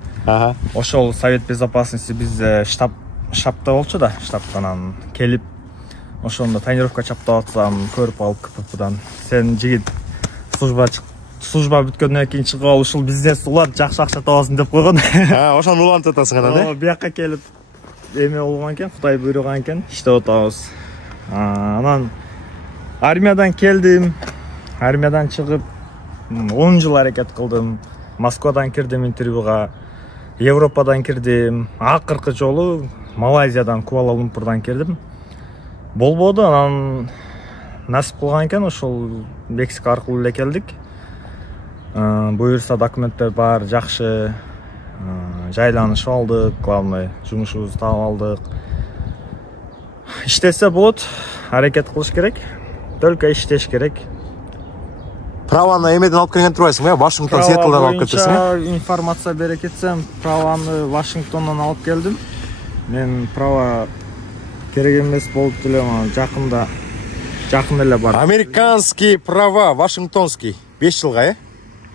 Ошол Совет безопасности биз штабта болчу да, штабтан келип ошондо тонировка чаптап атсам, көрүп алып КППдан. Сен жигит служба бүткөндөн кийин чыгып ал ушул бизнес улат, жакшы акча табасың деп койгон. Ошону улантып атасың анан, э? Бияка келип эме болгон экен, Кудай буйруган экен, иштеп атабыз. Анан армиядан келдим. Армиядан чыгып 10 жыл аракет кылдым. Москвадан кирдим интервьюга. Европадан кирдим. Акыркы жолу Малайзиядан, Куала-Лумпурдан кирдим. Болбоду, анан насип кылган экен, ошол Мексика аркылуу эле келдик. Буюрса документтер бар, жакшы. Жайланышып алдык, главный жумушубузду таап алдык. Иштесе болот, аракет кылыш керек. Только иштеш керек. Праваны эмеден алып келген турбайсыңбы? Вашингтон, Сиэтлдан алып келсең? Информация бере кетсем, праваны Вашингтондон алып келдим. Мен права керек эмес болуп эле, жакын эле бар. Американский права, Вашингтонский 5 жылга, э?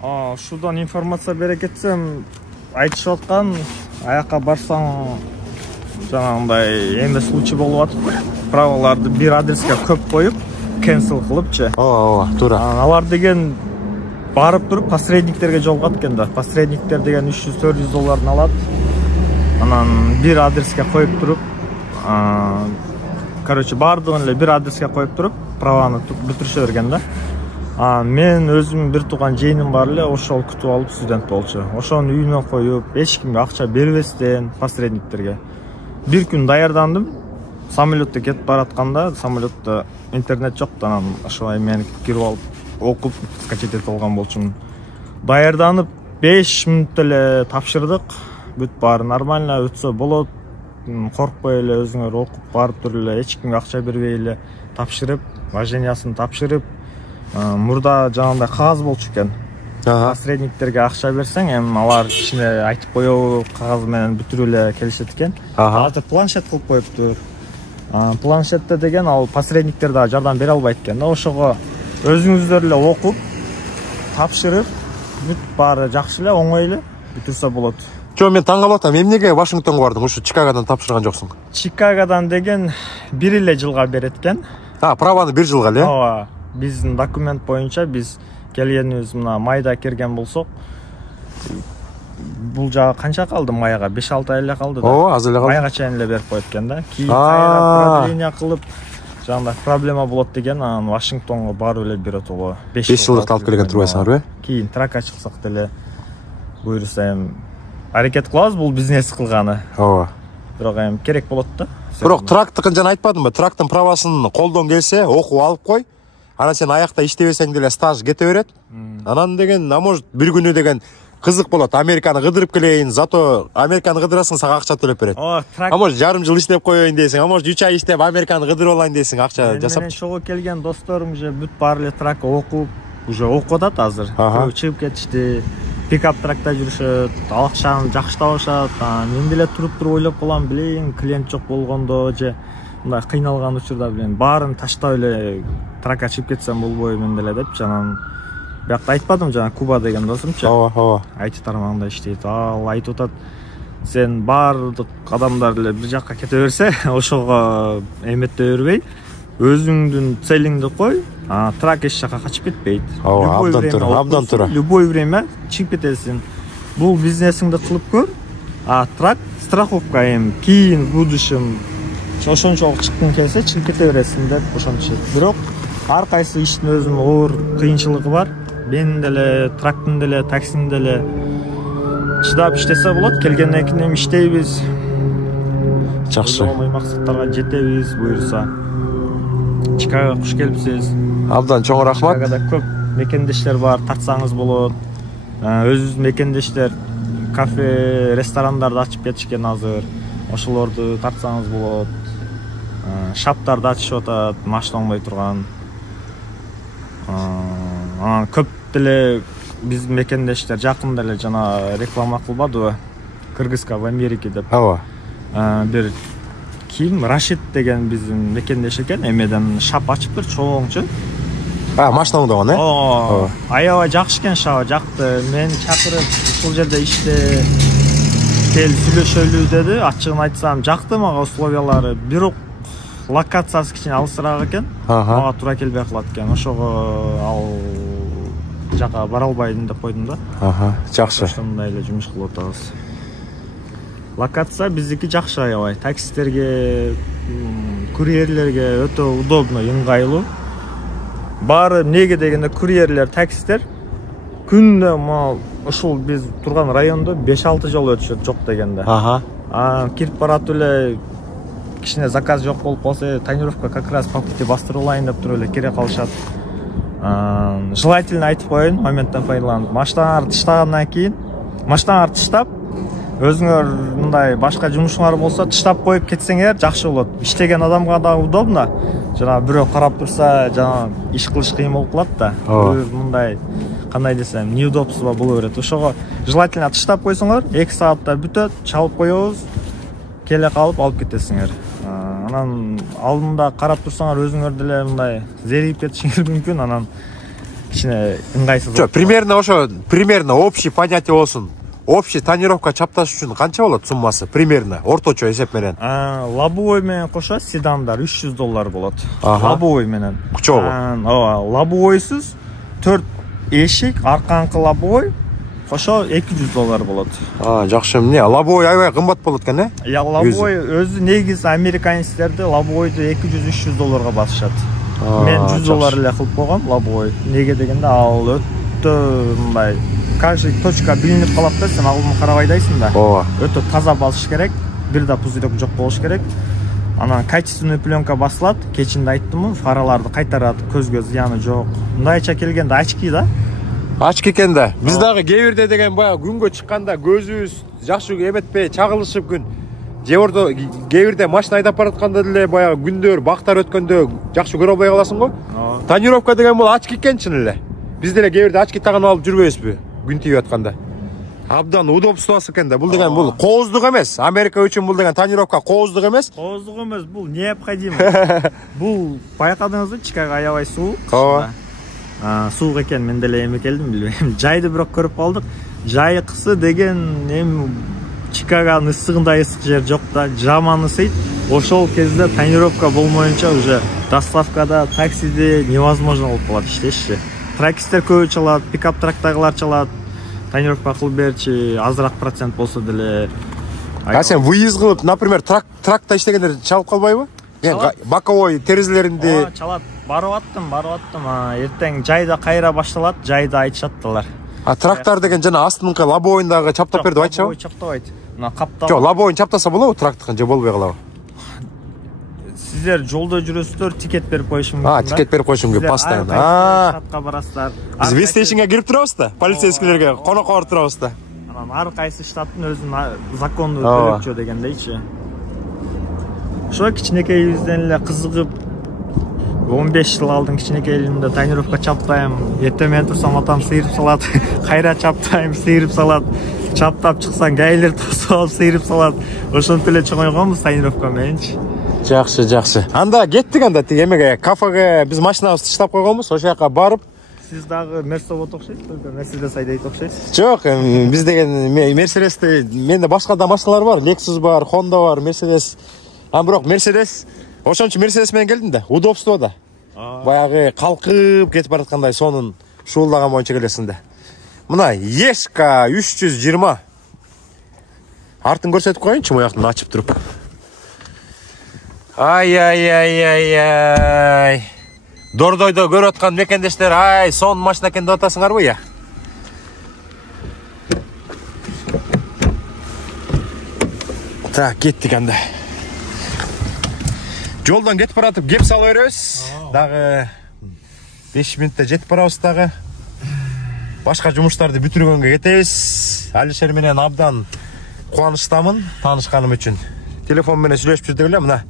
Ушудан информация бере кетсем, айтышып аткан, аяка барсаң жанагындай эме случай болуп атып. праволарды бир адреске көп коюп cancel кылыпчы. Ооба, туура. Алар деген барып туруп посредниктерге жолугат экен да. Посредниктер деген 300-400 долларын алат. Анан бир адреске коюп туруп, короче, бардыгын эле бир адреске коюп туруп, праваны бүтүрүшө берген да. Мен өзүм бир тууган жыйыным бар эле, ошол күтүп алып студент болчу. Ошонун үйүнө коюп, эч кимге акча бербестен посредниктерге. Бир күн даярдандым. Самолетте кетип баратканда, самолетте интернет жок да, анан ошой мени кирип алып окуп, скачать этип алган болчумун. Даярданып 5 мүнөттө эле тапшырдык. Бүт баары нормально өтсө болот. Коркпой эле өзүңөр окуп барып туруп эле, эч кимге акча бербей эле тапшырып, важениясын тапшырып, мурда жанагындай кагаз болчу экен. Посредниктерге акча берсең, эми алар кичине айтып коёбу, кагаз менен бүтүрүп эле келишет экен. Азыр планшет кылып коюптур. Планшетте деген ал посредниктер да жардам бере албайт экен да. Ошого өзүңүздөр эле окуп, тапшырып, бүт баары жакшы эле, оңой эле бүтүрсө болот. Жо, мен таң калып атам. Эмнеге Вашингтонго бардың? Ушу Чикагодан тапшырган жоксуң? Чикагодан деген 1 эле жылга берет экен. Праваны 1 жылга эле? Ооба. Биздин документ боюнча биз келгенибиз мына майда кирген болсок, бул жагы канча калды майга? 5-6 ай эле калды да. Ооба, аз эле калды. Майга чейин эле берип коет экен да. Кийин кайра продление кылып, жанда проблема болот деген, анан Вашингтонго барып эле биротого 5 жылдыкты алып келген турбайсыңарбы? Кийин тракка чыксак деле буйруса эми аракет кылабыз бул бизнес кылганы. Ооба. Бирок эми керек болот да. Бирок трактыкын жана айтпадымбы? Трактын правасын колдон келсе, окуп алып кой. Анан сен аякта иштебесең деле стаж кете берет. Анан деген, может бир күнү деген кызык болот. Американы кыдырып келейин, зато Американы кыдырасың, сага акча төлөп берет. Может жарым жыл иштеп коеюн дейсиң, может 3 ай иштеп Американы кыдырып алайын дейсиң, акча жасап. Менен чогуу келген досторум уже бүт баары эле трак окуп, уже окуп атат азыр. Чыгып кетишти. Пикап тракта жүрүшөт, акчаны жакшы табышат. Мен деле туруп ойлоп калам, билейин, клиент жок болгондо же мындай кыйналган учурда билейин, баарын таштап эле тракка чыгып кетсем болбойбу мен деле депчи. Анан биякта айтпадым, жана Куба деген досумчу. Ооба. IT тармагында иштейт. Ал айтып атат, сен баардык адамдар эле бир жакка кете берсе, ошого эметтей бербей, өзүңдүн целиңди кой, трак эч жакка качып кетпейт. Абдан туура. Любой время чыгып кетесиң. Бул бизнесиңди кылып көр. Трак страховка эми кийин будущем ошончолук чыккың келсе чыгып кете бересиң деп ошончу. Бирок ар кайсы иштин өзүнүн оор кыйынчылыгы бар. Мен деле, трактын деле, таксинин деле чыдап иштесе болот. Келгенден кийин эми иштейбиз. Жакшы. Ой максаттарга жетебиз буйруса. Чикагого куш келипсиз. Абдан чоң рахмат. Чикагода көп мекендештер бар, тартсаңыз болот. Өзүбүздүн мекендештер кафе, ресторандарды ачып кетишкен азыр. Ошолорду тартсаңыз болот. Шаптарды ачышып атат, машина оңбой турган. Көп деле биздин мекендештер жакында эле жана реклама кылбадыбы? Кыргызга в Америке деп. Ооба. Бир ким Рашид деген биздин мекендеш экен, эмеден шап ачыптыр, чоңчу. Машина оңдогон, Ооба. Аябай жакшы экен, шаба жакты. Мени чакырып, ушул жерде иште кел сүйлөшөлү деди. Ачыгын айтсам, жакты мага условиялары. Бирок локациясы кичине алысыраак экен. Мага туура келбей калат экен. Ошого ал жака бара албайм деп койдум да. Жакшы. Ошондой эле жумуш кылып атабыз. Локация биздики жакшы аябай. Таксистерге, курьерлерге өтө удобно, ыңгайлуу. Баары эмнеге дегенде курьерлер, таксистер күндө ушул биз турган райондо 5-6 жолу өтүшөт жок дегенде. Кирип баратып эле кичине заказ жок болуп калса, тонировка как раз по пути бастырып алайын деп туруп эле кире калышат. Желательно айтып коеюн, моменттен пайдаланып. Машинаңарды тыштагандан кийин, машинаңарды тыштап, өзүңөр мындай башка жумушуңар болсо тыштап коюп кетсеңер жакшы болот. Иштеген адамга да удобно. Жана бирөө карап турса, жана иш кылыш кыйын болуп калат да. Мындай кандай десем, неудобство боло берет. Ошого желательно тыштап койсоңор, 2 саатта бүтөт, чалып коебуз, келе калып алып кетесиңер. Анан алдында карап турсаңар өзүңөр деле мындай зерип кетишиңер мүмкүн, анан кичине ыңгайсыз. Примерно ошо, примерно общий понятие болсун. общий тонировка чапташ үчүн канча болот суммасы примерно орточо эсеп менен? Лобовой менен кошо седандар $300 болот. Ага. Лобовой менен. Кучогу. Лобовойсуз 4 эшик, арканкы лобовой кошо $200 болот. Жакшы. Эмне? Лобовой аябай кымбат болот экен, э? Лобовой өзү негизи американецтерди лобовойду $200-300 басышат. Мен $100 эле кылып койгом лобовой. Неге дегенде ал өтө мындай каждый точка билинип калат да, сен алдын карабай дайсың да. Өтө таза басыш керек, бир да пузырек жок болуш керек. Анан качественный пленка басылат, кечинде айттым, фараларды кайтарат, көзгө зыяны жок. Мындайча келгенде очки да. Очки экен да. Биз дагы кээ бирде деген баягы күнгө чыкканда көзүбүз жакшы эметпей чагылышып күн. Же ордо кээ бирде машина айдап баратканда деле баягы күндөр, бактар өткөндө жакшы көрө албай каласың го. Тонировка деген бул очки экен чын эле. Биз деле кээ бирде очки тагынып алып жүрбөйбүзбү? Күн тийип атканда. Абдан удобствосы экен да. Бул деген бул кооздук эмес. Америка үчүн бул деген тонировка кооздук эмес. Кооздук эмес, бул необходимо. Бул байкадыңызбы, Чикаго аябай суук. Суук экен, мен деле эми келдим, билбейм. Жайды бирок көрүп калдык. Жайкысы деген эми Чикагонун ысыгындай ысык жер жок да. Жаман ысыйт. Ошол кезде тонировка болмоюнча уже доставкада, таксиде невозможно болуп калат иштеши. Тракистер көбү чалат, пикап трактагылар чалат. Тонировка кылып берчи, азыраак процент болсо деле. Сен выезд кылып, например, тракта иштегендер чалып калбайбы? Боковой терезелеринде чалат. Барып аттым. Эртең жайда кайра башталат, жайда айтышаттылар. Трактор деген жана астынкы лобовойундагы чаптап берди айтчыбы? Лобовой чаптабайт. Мына каптап. Жок, лобовойун чаптаса болобу, трактордун же болбой калабы? Сиздер жолдо жүрөсүздөр, тикет берип коюшум керек. Тикет берип коюшум керек, постоянно. Штатка барасыздар. Биз вестейшнге кирип турабыз да, полицейскилерге конокко барып турабыз да. Анан ар кайсы штаттын өзүнүн закону төлөпчү дегендейчи. Ошо кичинекейибизден эле кызыгып 15 жыл алдын кичинекейлигимде тонировка чаптайм. Эртең мен турсам атам сыйырып салат. Кайра чаптайм, сыйырып салат. Чаптап чыксаң гайлер тосуп алып сыйырып салат. Ошентип эле чоңойгонбуз тонировка мененчи. Жакшы. Анда кеттик анда тиги эмеге, кафеге биз машинабызды таштап койгонбуз, ошол жака барып. Сиз дагы Мерседес окшойсуз, только Мерседес айдайт окшойсуз. Жок, биз деген Мерседесте, менде башка да машиналар бар, Lexus бар, Honda бар, Mercedes. Бирок Мерседес, ошончу Мерседес менен келдим да, удобство да. Баягы калкып кетип бараткандай сонун шуулдаган боюнча келесиң да. Мына Ешка 320. Артын көрсөтүп коеюнчу, мояктан ачып туруп. Ай. Дордойдо көрүп аткан мекендештер, сонун машина экен деп атасыңарбы я? Так, кеттик анда. Жолдон кетип баратып кеп сала беребиз. Дагы 5 мүнөттө жетип барабыз дагы. Башка жумуштарды бүтүргөнгө кетебиз. Алишер менен абдан кубанычтамын таанышканым үчүн. Телефон менен сүйлөшүп жүрдүк эле, мына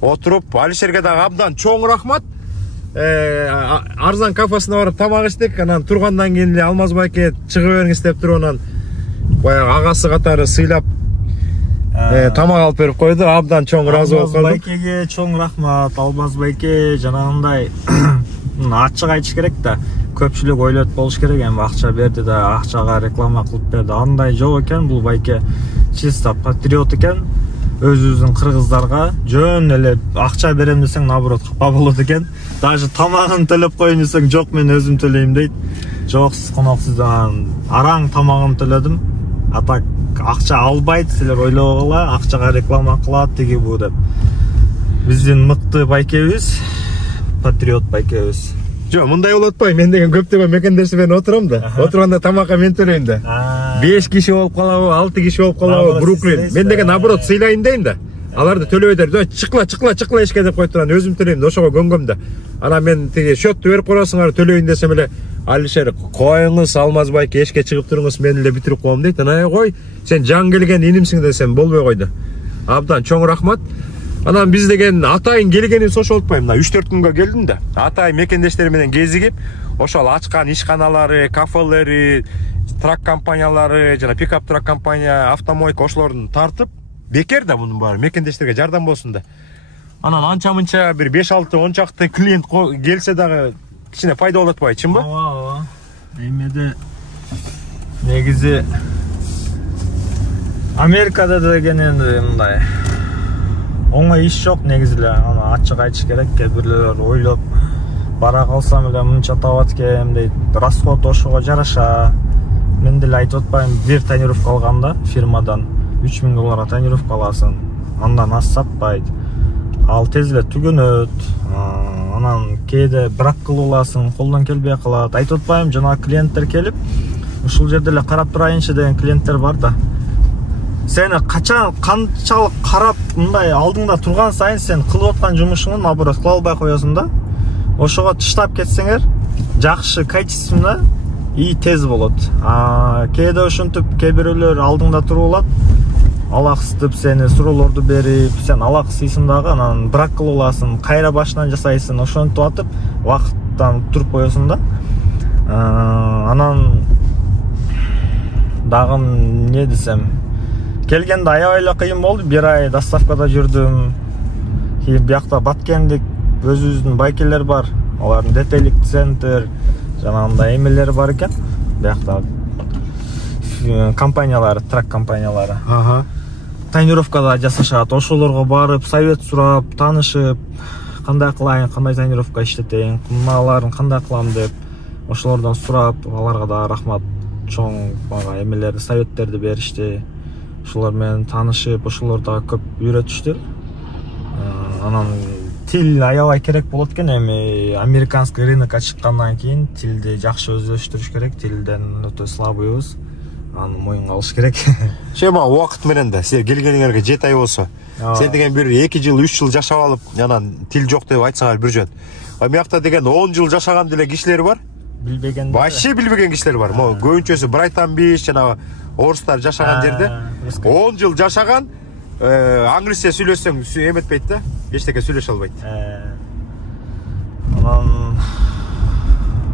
отуруп, Алишерге дагы абдан чоң рахмат. Арзан кафесине барып тамак иштик, анан тургандан кийин эле Алмаз байке чыгып бериңиз деп туруп, анан баягы агасы катары сыйлап тамак алып берип койду. Абдан чоң ыраазы болуп калдым. Алмаз байкеге чоң рахмат. Алмаз байке жанагындай ачык айтыш керек да. Көпчүлүк ойлойт болуш керек, эми акча берди да, акчага реклама кылып берди. Андай жок экен, бул байке чисто патриот экен. Өзүбүздүн кыргыздарга жөн эле акча берем десең, наоборот капа болот экен. Даже тамагын төлөп коюн десең, жок мен өзүм төлөйм дейт. Жок, сиз коноксуздан араң тамагын төлөдүм. Атак акча албайт, силер ойлогула, акчага реклама кылат тиги бу деп. Биздин мыкты байкебиз, патриот байкебиз. Жок, мындай болуп атпайбы? Мен деген көптөгөн мекендеште менен отурам да. Отурганда тамакка мен төлөйм да. 5 киши болуп калабы, 6 киши болуп калабы, Бруклин. Мен деген наоборот сыйлайын дейм да. Аларды төлөбөйдөр. Чыкла эшке деп коюп турган, өзүм төлөйм да, ошого көнгөм да. Анан мен тиги счетту берип коесуңар, төлөйүн десем эле, Алишер, коюңуз, Алмаз байке эшке чыгып туруңуз, мен эле бүтүрүп коем дейт. Анан кой, сен жан келген инимсиң десем болбой койду. Абдан чоң рахмат. Анан биз деген атайын келгенибиз ошол болуппайбы? Мына 3-4 күнгө келдим да. Атайын мекендештери менен кезигип, ошол ачкан ишканалары, кафелери, трак компаниялары, жана пикап трак компания, автомойка ошолордун тартып, бекер да мунун баары мекендештерге жардам болсун да. Анан анча-мынча бир 5-6 чакты клиент келсе дагы кичине пайда болот атпайбы, чынбы? Ооба. Эмеде негизи Америкада деген енді мындай оңай иш жок негизи эле. Аны ачык айтыш керек. Кээ бирлер ойлоп бара калсам эле мынча табат экен дейт. Расход ошого жараша. Мен деле айтып атпайм, бир тренировка алганда фирмадан $3000 тренировка аласың. Андан аз сатпайт. Ал тез эле түгөнөт. Анан кээде брак кылып аласың, колдон келбей калат. Айтып атпайм, жана клиенттер келип, ушул жерде эле карап турайынчы деген клиенттер бар да. Сени канчалык карап мындай алдыңда турган сайын сен кылып аткан жумушуңду наоборот кыла албай коесуң да. Ошого таштап кетсеңер, жакшы качественно и тез болот. Кээде ошентип кээ бирөөлөр алдыңда туруп алат, алаксытып сени суроолорду берип, сен алаксыйсың дагы, анан брак кылып аласың, кайра башынан жасайсың, ошентип атып убакыттан туруп коесуң да. Анан дагы эмне десем, келгенде аябай эле кыйын болду. 1 ай доставкада жүрдүм. Кийин биякта Баткендик өзүбүздүн байкелер бар. Алардын детейлик центр, жанагындай эмелери бар экен. Биякта компаниялары, трак компаниялары. Тренировкада жасашат. Ошолорго барып, совет сурап, таанышып, кандай кылайын, кандай тренировка иштетейин, мыналарын кандай кылам деп ошолордон сурап, аларга да рахмат. Чоң мага эмелерди, советтерди беришти. Ошолор менен таанышып, ошолор да көп үйрөтүштү. Анан тил аябай керек болот экен. Эми американский рынокко чыккандан кийин тилди жакшы өздөштүрүш керек. Тилден өтө слабыйбыз. Аны моюнга алыш керек. Мага убакыт менен да силер келгениңерге 7 ай болсо, сен деген бир 2 жыл, 3 жыл жашап алып, анан тил жок деп айтсаңар бир жөн. Биякта деген 10 жыл жашаган деле кишилер бар. Билбеген. Вообще билбеген кишилер бар. Могу көбүнчөсү Брайтан Бич, жана орустар жашаган жерде 10 жыл жашаган, англисче сүйлөсөң эметпейт да, эчтеке сүйлөшө албайт. Анан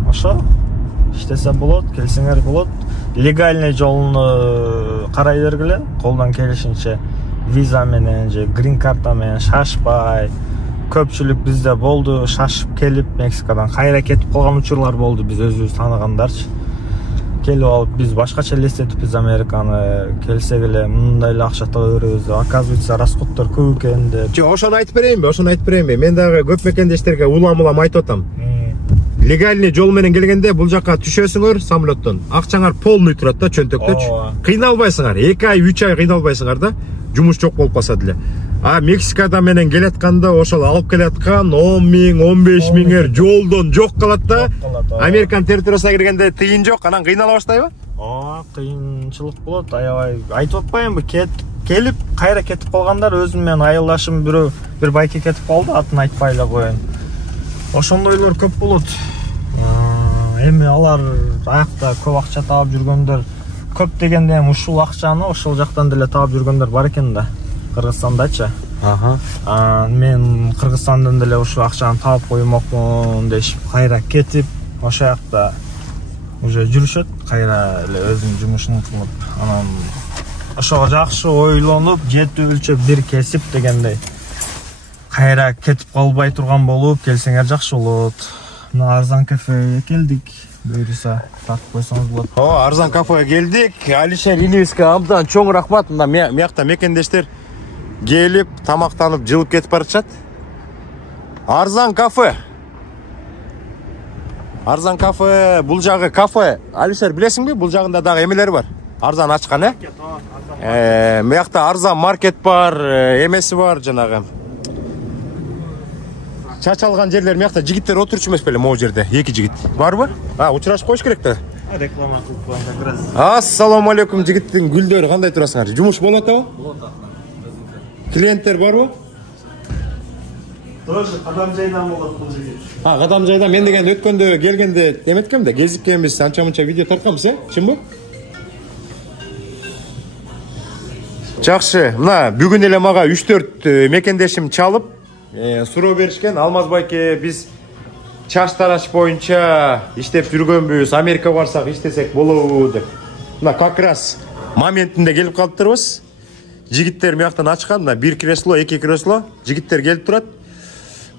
ошо иштесе болот, келсеңер болот. Легальный жолуну карай бергиле, колдон келишинче виза менен же грин карта менен шашпай. Көпчүлүк бизде болду, шашып келип Мексикадан кайра кетип калган учурлар болду, биз өзүбүз тааныгандарчы. Келип алып, биз башкача элестетипбиз Американы, келсек эле мындай эле акча таба беребиз. Оказывается, расходдор көп экен деп. Ошону айтып берейинби? Мен дагы көп мекендештерге улам айтып атам. Легальный жол менен келгенде бул жакка түшөсүңөр самолеттон. Акчаңар полный турат да, чөнтөктөчү. Кыйналбайсыңар, 2 ай, 3 ай кыйналбайсыңар да. Жумуш жок болуп калса деле. Мексикада менен келатканда ошол алып келаткан 10 миң, 15 миңер жолдон жок калат да. Американ территориясына киргенде тыйын жок, анан кыйнала баштайбы? Кыйынчылык болот, аябай. Айтып атпаймынбы, келип кайра кетип калгандар, өзүм менен айылдашым бирөө бир байке кетип калды, атын айтпай эле коеюн. Ошондойлор көп болот. Эми алар аякта көп акча таап жүргөндөр, көп дегенде ушул акчаны ошол жактан деле таап жүргөндөр бар экен да. Кыргызстандачы. Мен Кыргызстандан деле ушул акчаны таап коймокмун дешип, кайра кетип, ошо жакта уже жүрүшөт, кайра эле өзүнүн жумушун кылып, анан ошого жакшы ойлонуп, жети өлчөп бир кесип дегендей кайра кетип калбай турган болуп келсеңер жакшы болот. Мына Арзан кафеге келдик. Буюрса тартып койсоңуз болот. Арзан кафеге келдик. Алишер Илиевске абдан чоң рахмат. Мына мыякта мекендештер келип, тамактанып, жылып кетип баратышат. Арзан кафе. Арзан кафе, бул жагы кафе. Алишер, билесиңби? Бул жагында дагы эмелер бар. Арзан ачкан, Мыякта Арзан маркет бар, эмеси бар жанагы. Чачалган жерлер мыякта жигиттер отурчу эмес беле, могу жерде 2 жигит. Барбы? Учурашып коюш керек да. Реклама кылып коюңдар как раз. Ассаламу алейкум, жигиттин гүлдөрү кандай турасыңар? Жумуш болот атабы? Болот. Клиенттер барбы? Тоже кадам жайдан болот бул жигит. Кадам жайдан. Мен деген өткөндө келгенде эметкем да, кезиккенбиз, анча-мынча видео тартканбыз, чынбы? Жакшы. Мына бүгүн эле мага 3-4 мекендешим чалып, суроо беришкен. Алмаз байке, биз чач тараш боюнча иштеп жүргөнбүз, Америка барсак иштесек болобу деп. Мына как раз моментинде келип калыптырбыз. Жигиттер мыяктан ачкан, мына 1 кресло, 2 кресло, жигиттер келип турат.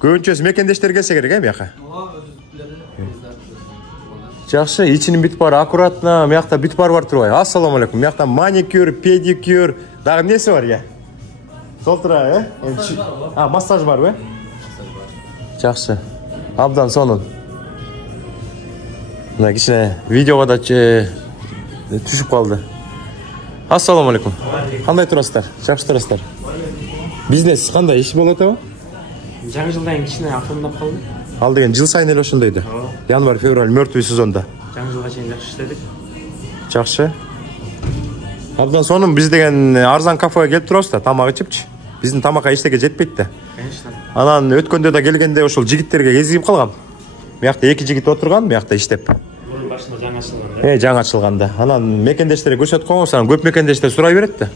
Көбүнчөсү мекендештер келсе керек, мыяка. Жакшы, ичинин бүт бар, аккуратно, мыякта бүт бар турбайбы? Ассаламу алейкум. Мыякта маникюр, педикюр, Дагы эмнеси бар я? Солтура, массаж барбы? Жакшы. Абдан сонун. Мына кичине видеого да түшүп калды. Ассаламу алейкум. Кандай турасыздар? Жакшы турасыздар. Бизнес кандай иш болот атабы? Жаңы жылдан кичине акырындап калды. Ал деген жыл сайын эле ошондойду. Январь, февраль мертвый сезонда. Жаңы жылга чейин жакшы иштедик. Жакшы. Абдан сонун биз деген арзан кафеге келип турабыз да, тамак ичипчи. Биздин тамакка эчтеке жетпейт да. Конечно. Анан өткөндө да келгенде ошол жигиттерге кезигип калгам. Буякта 2 жигит отурган, буякта иштеп. Мурун башында жаңы ачылган. Жаңы ачылганда. Анан мекендештерге көрсөтүп койгонбуз, анан көп мекендештер сурай берет да.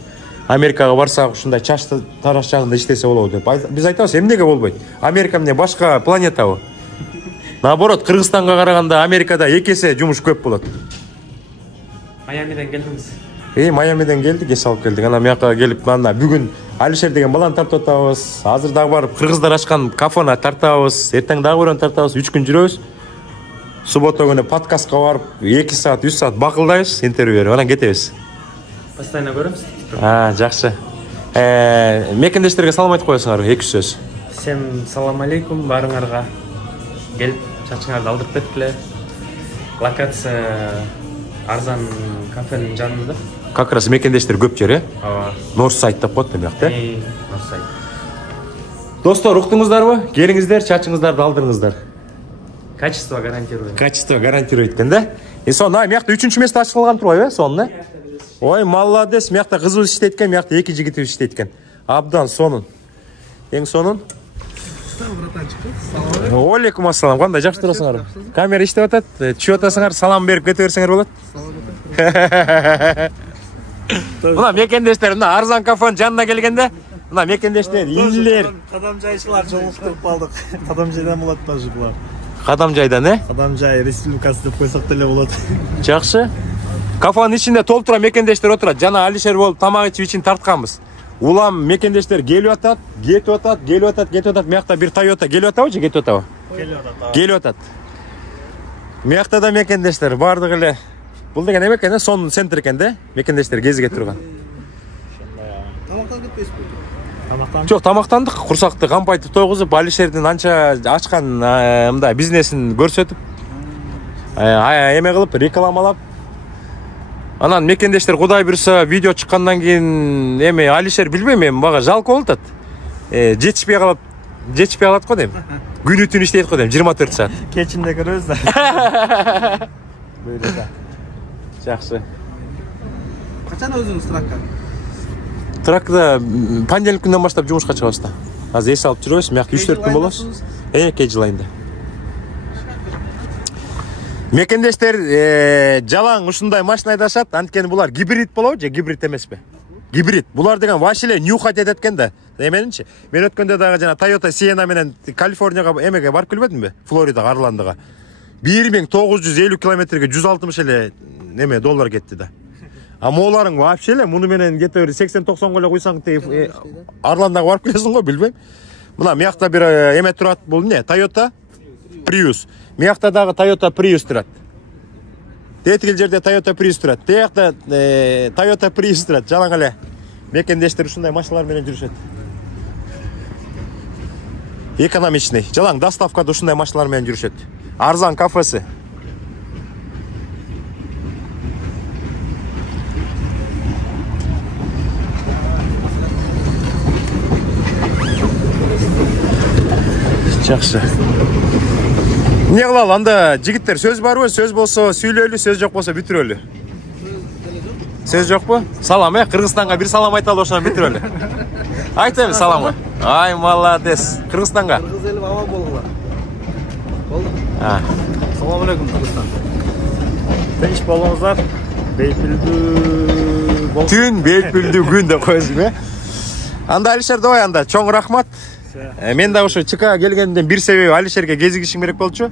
Америкага барсак ушундай чачты тараш жагында иштесе болобу деп. Биз айтабыз, эмнеге болбойт? Америка эмне башка планетабы? Наоборот, Кыргызстанга караганда Америкада 2 эсе жумуш көп болот. Майамиден келдиңиз. Майамиден келдик, эс алып келдик. Анан мияка келип, мына бүгүн Алишер деген баланы тартып атабыз. Азыр дагы барып кыргыздар ачкан кафени тартабыз. Эртең дагы бирөөнү тартабыз. 3 күн жүрөбүз. Суббота күнү подкастка барып 2 саат, 3 саат бакылдайбыз, интервью берип, анан кетебиз. Постоянно көрөмүз. Жакшы. Мекендештерге салам айтып коесуңар, 2 сөз. Всем салам алейкум баарыңарга. Келип чачыңарды алдырып кеткиле. Локация арзан кафенин жанында. Как раз мекендештер көп жер, Ооба. Норсайд деп коет демек, Норсайд. Достор, уктуңуздарбы? Келиңиздер, чачыңыздарды алдырыңыздар. Качество гарантирует. Качество гарантирует экен да. Сон, мякта 3-чү место ачылган турбайбы, сонун, Ой, молодец, мякта кызыбыз иштейт экен, мякта 2 жигитибиз иштейт экен. Абдан сонун. Эң сонун. Алейкум ассалам, кандай жакшы турасыңар? Камера иштеп атат, түшүп атасыңар, салам берип кете берсеңер болот. Мына мекендештер, мына арзан кафенин жанына келгенде, мына мекендештер, инилер. Кадамжайчылар жолуктуруп калдык. Кадамжайдан болот даже булар. Кадамжайдан, Кадамжай республикасы деп койсок деле болот. Жакшы. Кафенин ичинде толтура мекендештер отурат. Жана Алишер болуп тамак ичип ичин тартканбыз. Улам мекендештер келип атат, кетип атат, келип атат, кетип атат. Мякта бир Toyota келип атабы же кетип атабы? Келип атат. Мякта да мекендештер бардыгы эле. Бул деген эме экен, сонун центр экен да, мекендештер кезиге турган. Тамактан кетпейсизби? Тамактан? Жок, тамактандык, курсакты кампайтып тойгузуп, Алишердин анча ачкан мындай бизнесин көрсөтүп, эме кылып, рекламалап. Анан мекендештер Кудай буйрса видео чыккандан кийин эми Алишер билбейм, эми мага жалко болуп атат. Жетишпей калат го дейм. Күнү түн иштейт го дейм, 24 саат. Кечинде көрөбүз да. Буйрса. Жакшы. Качан өзүңүз тракка? Траккада понедельник күнүнөн баштап жумушка чыгабыз да. Азыр эс алып жүрөбүз, мякты 3-4 күн болобуз. Кеч айында. Мекендештер жалаң ушундай машина айдашат, анткени булар гибрид болобу же гибрид эмеспи? Гибрид. Булар деген вообще эле нюхать этет экен да. Эменинчи. Мен өткөндө дагы жана Toyota Sienna менен Калифорнияга эмеге барып келбедимби? Флоридага, Орландога. 1950 километрге 160 эле неме доллар кетти да. А моларың вообще эле муну менен где-то 80-90 эле куйсаң Орландага барып келесиң го, билбейм. Мына мякта бир эме турат, бул эмне? Toyota Prius. Мякта дагы Toyota Prius турат. Тетигил жерде Toyota Prius турат. Тиякта Toyota Prius турат. Жалаң эле мекендештер ушундай машиналар менен жүрүшөт. Экономичный. Жалаң доставкада ушундай машиналар менен жүрүшөт. Арзан кафеси. Жакшы. Не кылалы, анда жигиттер сөз барбы? Сөз болсо сүйлөйлү, сөз жок болсо бүтүрөлү. Сөз жокпу? Салам, Кыргызстанга бир салам айталы, ошону бүтүрөлү. Айтайбы саламга. Ай, молодец. Кыргызстанга. Кыргыз эли аман болгула. Болду. Салам алейкум, Кыргызстан. Тынч болуңуздар. Бейпилдүү болсун. Түн бейпилдүү күн деп коесуң, Анда Алишер давай, анда чоң рахмат. Мен да ошо ЧК келгенден бир себеби Алишерге кезигишим керек болчу.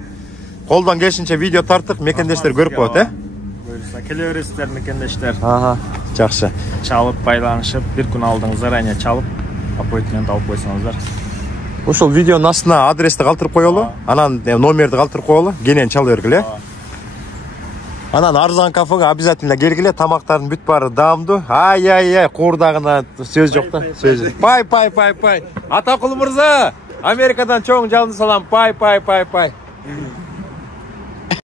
Колдон келишинче видео тарттык, мекендештер көрүп коет, Буйрса келе бересиздер мекендештер. Жакшы. Чалып байланышып, бир күн алдың заранее чалып, аппоинтмент алып койсоңуздар. Ошол видеонун астына адрести калтырып коелу, анан номерди калтырып коелу, кенен чала бергиле. Анан арзан кафеге обязательно келгиле, тамактардын бүт баары даамдуу. Ай, куурдагына сөз жок да, сөз. Пай. Атакул мырза, Америкадан чоң жалын салам. Пай.